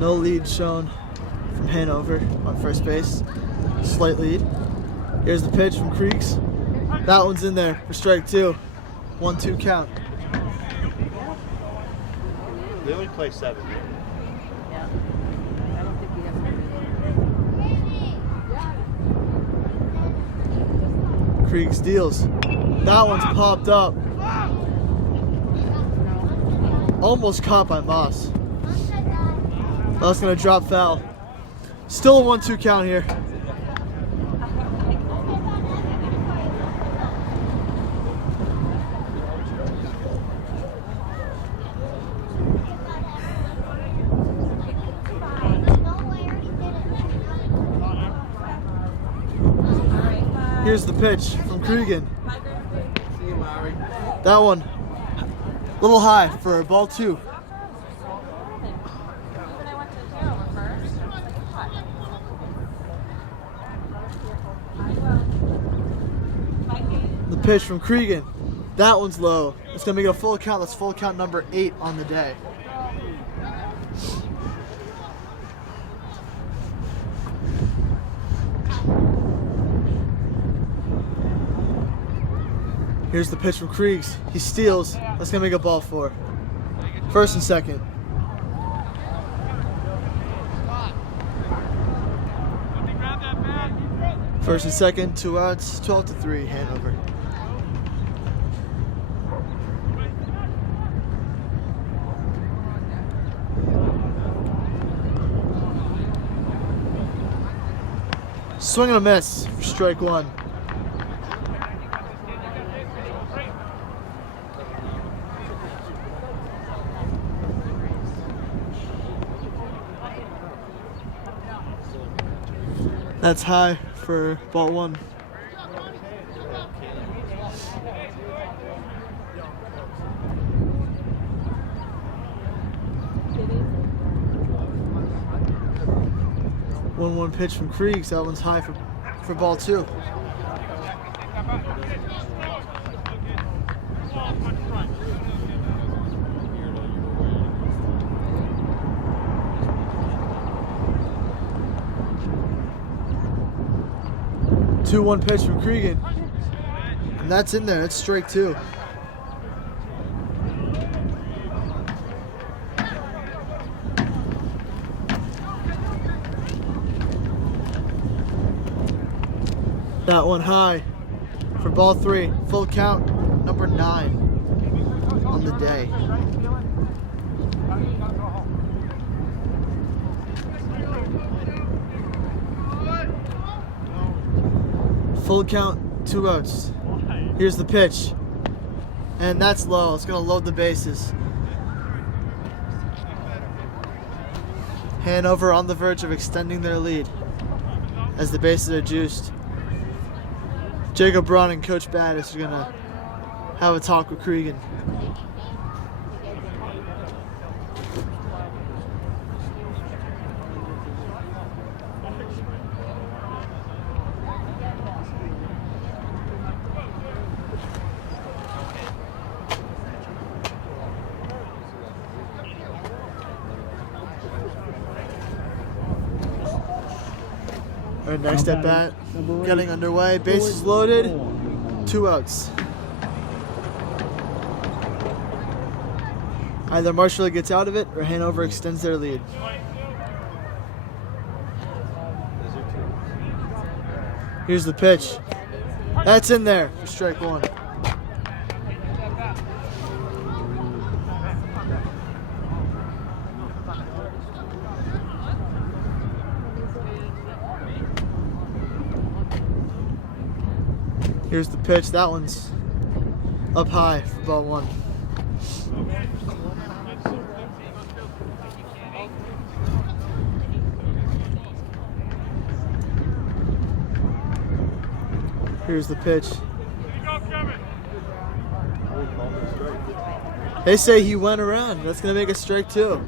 No lead shown from Hanover on first base. Slight lead. Here's the pitch from Kriegs. That one's in there for strike 2. 1-2 count. They only play 7. Kriegs deals. That one's popped up. Almost caught by Moss. That's going to drop foul. Still a 1-2 count here. Here's the pitch from Cregan. That one, a little high for ball 2. The pitch from Cregan. That one's low. It's going to make it a full count. That's full count number 8 on the day. Here's the pitch from Kriegs. He steals. That's going to make a ball 4. First and second. First and second, 2 outs, 12-3, Hanover. Swing and a miss for strike 1. That's high for ball 1. One pitch from Kriegs. That one's high for ball 2. Two-one pitch from Cregan. And that's in there. It's strike 2. That one high for ball 3. Full count, number 9 on the day. Full count, 2 outs. Here's the pitch. And that's low. It's going to load the bases. Hanover on the verge of extending their lead as the bases are juiced. Jacob Braun and Coach Battis are going to have a talk with Cregan. Our next at bat, getting underway. Bases loaded, 2 outs. Either Marshall gets out of it or Hanover extends their lead. Here's the pitch. That's in there for strike 1. Here's the pitch. That one's up high for ball 1. Here's the pitch. They say he went around. That's going to make a strike 2.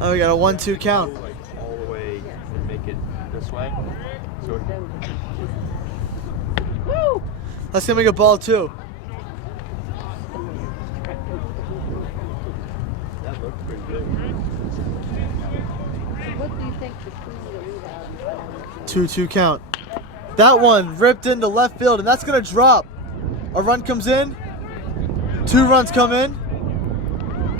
Oh, we got a 1-2 count. Like all the way and make it this way. So That's going to make a ball 2. that looked pretty good. What do you think between the lead out? 2-2 count. That one ripped into left field, and that's going to drop. A run comes in. 2 runs come in.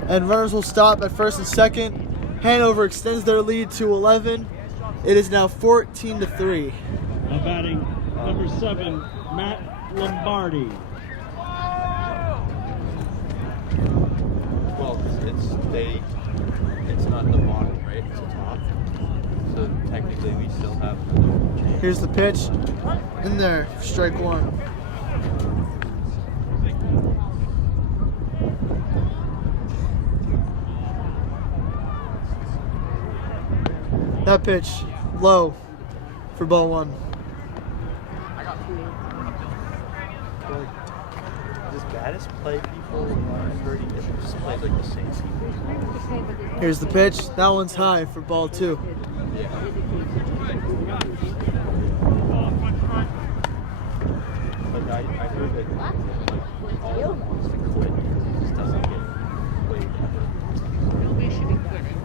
And runners will stop at first and second. Hanover extends their lead to 11. It is now 14-3. Now batting number 7, Matt Lombardi. Well, it's not the bottom, right? It's the top. So technically, we still have another chance. Here's the pitch. In there, strike 1. That pitch, low for ball 1. Does Battis play people or he just plays like the same people? Here's the pitch. That one's high for ball 2. Yeah. But I heard that like, all of them wants to quit because he just doesn't get played ever. Nobody should be quitting.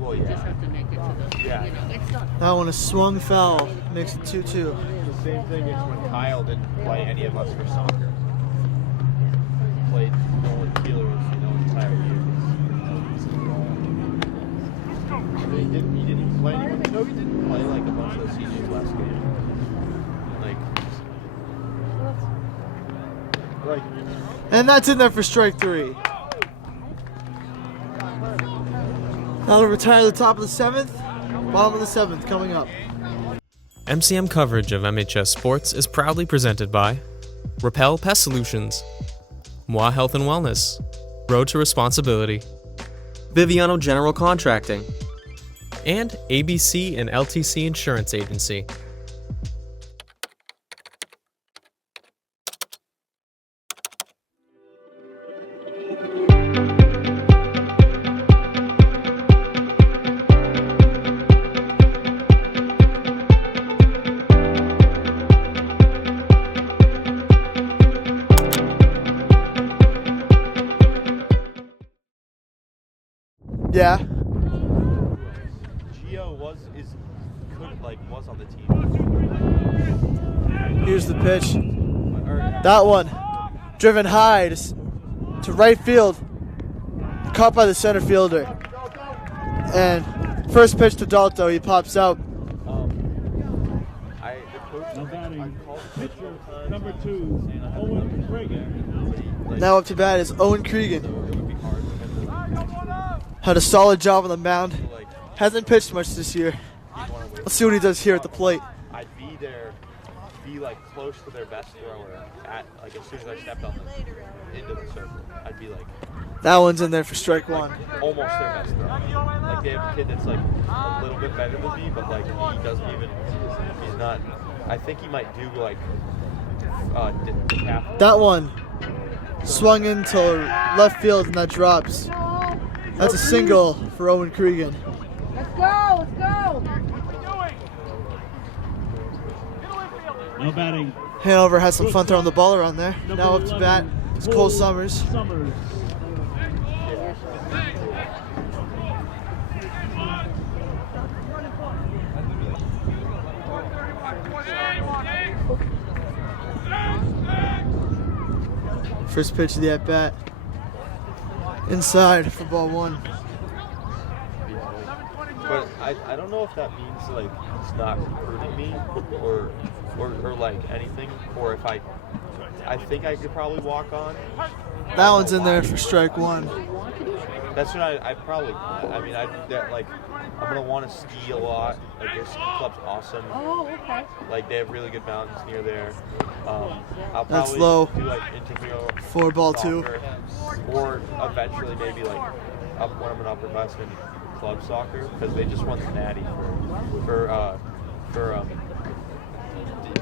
Well, You just yeah. have to make it to the, Yeah. you know, it's not. That one is swung foul. Makes it 2-2. The same thing as when Kyle didn't play any of us for soccer. He played Nolan Keeler entire year. He didn't even play anyone. No, he didn't play like a bunch of the seniors last game. Like And that's in there for strike 3. Now to retire the top of the 7th. Bottom of the 7th coming up. MCM coverage of MHS Sports is proudly presented by Repel Pest Solutions, Moi Health and Wellness, Road to Responsibility, Biviano General Contracting, and ABC and LTC Insurance Agency. Yeah. Gio was on the team. Here's the pitch. That one driven high to right field. Caught by the center fielder. And first pitch to Dalto, he pops out. Now batting pitcher number 2, Owen Reagan. Now up to bat is Owen Cregan. Had a solid job on the mound. Hasn't pitched much this year. Let's see what he does here at the plate. I'd be there, be like close to their best thrower at like as soon as I stepped on into the circle. I'd be like That one's in there for strike 1. almost their best thrower. Like they have a kid that's like a little bit better than me, but like he doesn't even. He's not. I think he might do like decaf. That one swung into left field and that drops. That's a single for Owen Cregan. Let's go, let's go. Now batting Hanover has some fun throwing the ball around there. Now up to bat is Cole Summers. First pitch of the at-bat. Inside for ball 1. But I don't know if that means like it's not hurting me or like anything, or if I think I could probably walk on. That one's in there for strike 1. That's what I probably. I mean, I'm gonna want to ski a lot. Like this club's awesome. Oh, okay. Like they have really good mountains near there. I'll probably That's low. do like intramural. For ball 2. Or eventually maybe like when I'm an upperclassman, club soccer, because they just won the natty for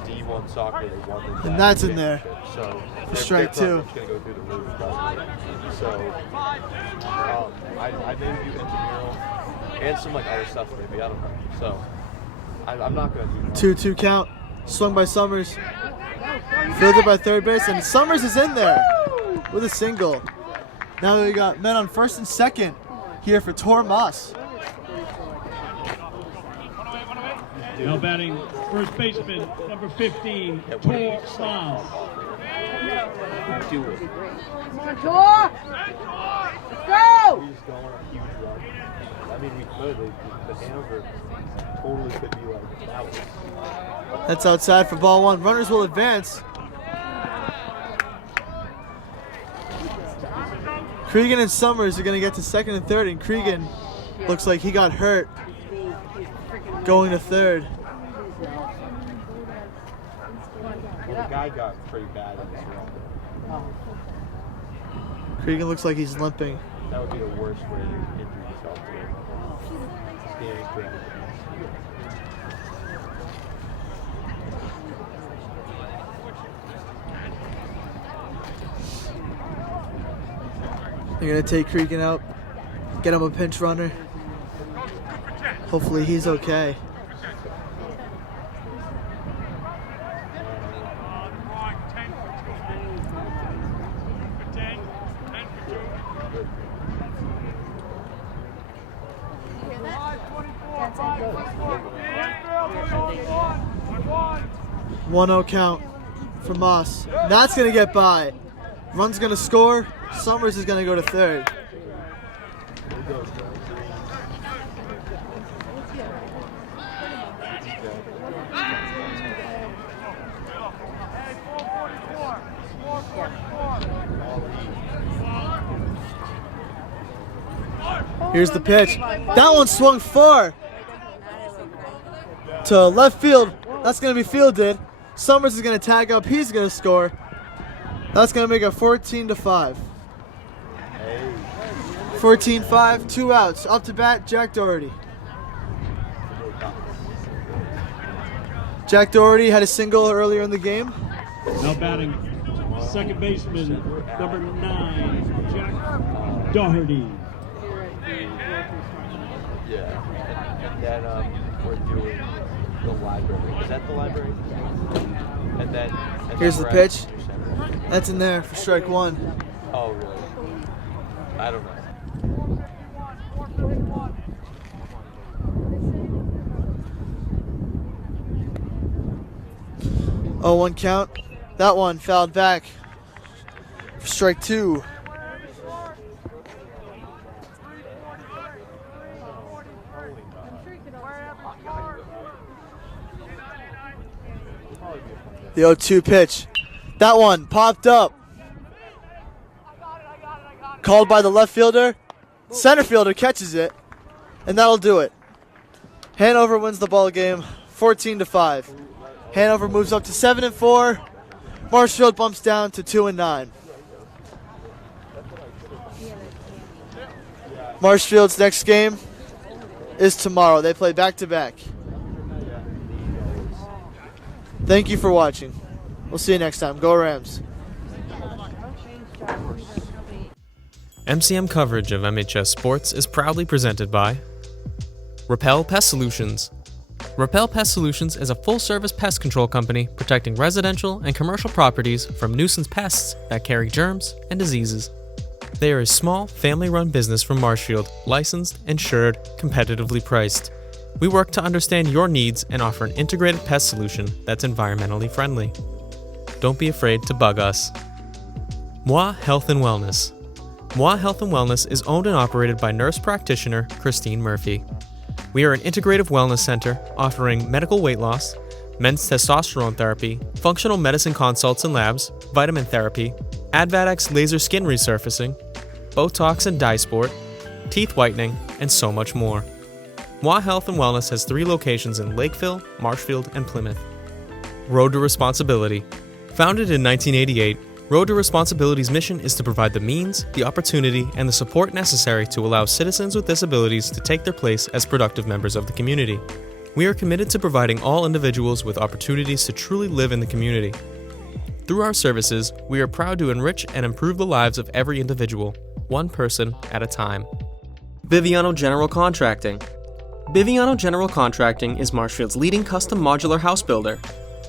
D1 soccer. They won the natty And that's in there. So For strike 2. It's gonna go through the roof, probably. So I maybe do intramural and some like other stuff maybe, I don't know. So I'm not gonna do that. 2-2 count. Swung by Summers. Fielded by third base, and Summers is in there with a single. Now we got men on first and second here for Tor Moss. Now batting first baseman, number 15, Tor Moss. Do it. Come on, Tor! Let's go! We just don't want a huge run. I mean, we could. The Hanover totally could be like that one. That's outside for ball 1. Runners will advance. Cregan and Summers are going to get to second and third, and Cregan looks like he got hurt going to third. Well, the guy got pretty bad in this run. Cregan looks like he's limping. That would be the worst way to injure yourself to standing correct. They're going to take Cregan out, get him a pinch runner. Hopefully he's okay. One 1-0 count for Moss. That's going to get by. Run's going to score. Summers is going to go to third. Here's the pitch. That one swung far to left field. That's going to be fielded. Summers is going to tag up. He's going to score. That's going to make it 14-5. 14-5, 2 outs. Up to bat, Jack Doherty. Jack Doherty had a single earlier in the game. Now batting second baseman, number 9, Jack Doherty. Yeah. And then we're doing the library. Is that the library? And then here's the pitch. That's in there for strike 1. Oh, really? I don't know. 0-1 count. That one fouled back for strike 2. The 0-2 pitch. That one popped up. Called by the left fielder. Center fielder catches it. And that'll do it. Hanover wins the ball game 14-5. Hanover moves up to 7-4. Marshfield bumps down to 2-9. Marshfield's next game is tomorrow. They play back-to-back. Thank you for watching. We'll see you next time. Go Rams. MCM coverage of MHS Sports is proudly presented by Repel Pest Solutions. Repel Pest Solutions is a full-service pest control company protecting residential and commercial properties from nuisance pests that carry germs and diseases. They are a small, family-run business from Marshfield, licensed, insured, competitively priced. We work to understand your needs and offer an integrated pest solution that's environmentally friendly. Don't be afraid to bug us. Moi Health and Wellness. Moi Health and Wellness is owned and operated by nurse practitioner Christine Murphy. We are an integrative wellness center offering medical weight loss, men's testosterone therapy, functional medicine consults and labs, vitamin therapy, Advadex laser skin resurfacing, Botox and dye sport, teeth whitening, and so much more. Moi Health and Wellness has 3 locations in Lakeville, Marshfield, and Plymouth. Road to Responsibility. Founded in 1988, Road to Responsibility's mission is to provide the means, the opportunity, and the support necessary to allow citizens with disabilities to take their place as productive members of the community. We are committed to providing all individuals with opportunities to truly live in the community. Through our services, we are proud to enrich and improve the lives of every individual, one person at a time. Biviano General Contracting. Biviano General Contracting is Marshfield's leading custom modular house builder.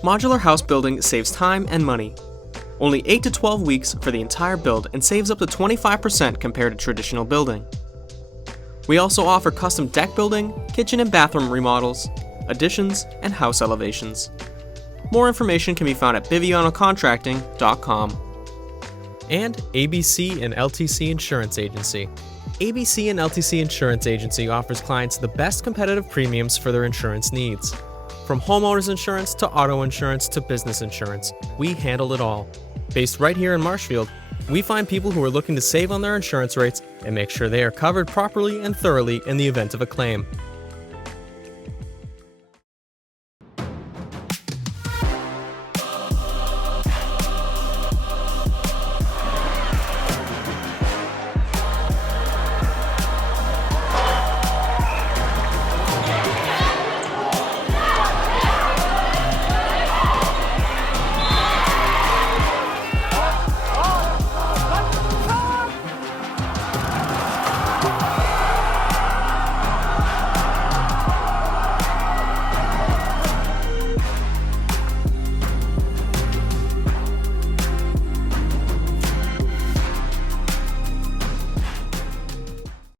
Modular house building saves time and money. Only 8 to 12 weeks for the entire build and saves up to 25% compared to traditional building. We also offer custom deck building, kitchen and bathroom remodels, additions, and house elevations. More information can be found at bivianocontracting.com. And ABC and LTC Insurance Agency. ABC and LTC Insurance Agency offers clients the best competitive premiums for their insurance needs. From homeowners insurance to auto insurance to business insurance, we handle it all. Based right here in Marshfield, we find people who are looking to save on their insurance rates and make sure they are covered properly and thoroughly in the event of a claim.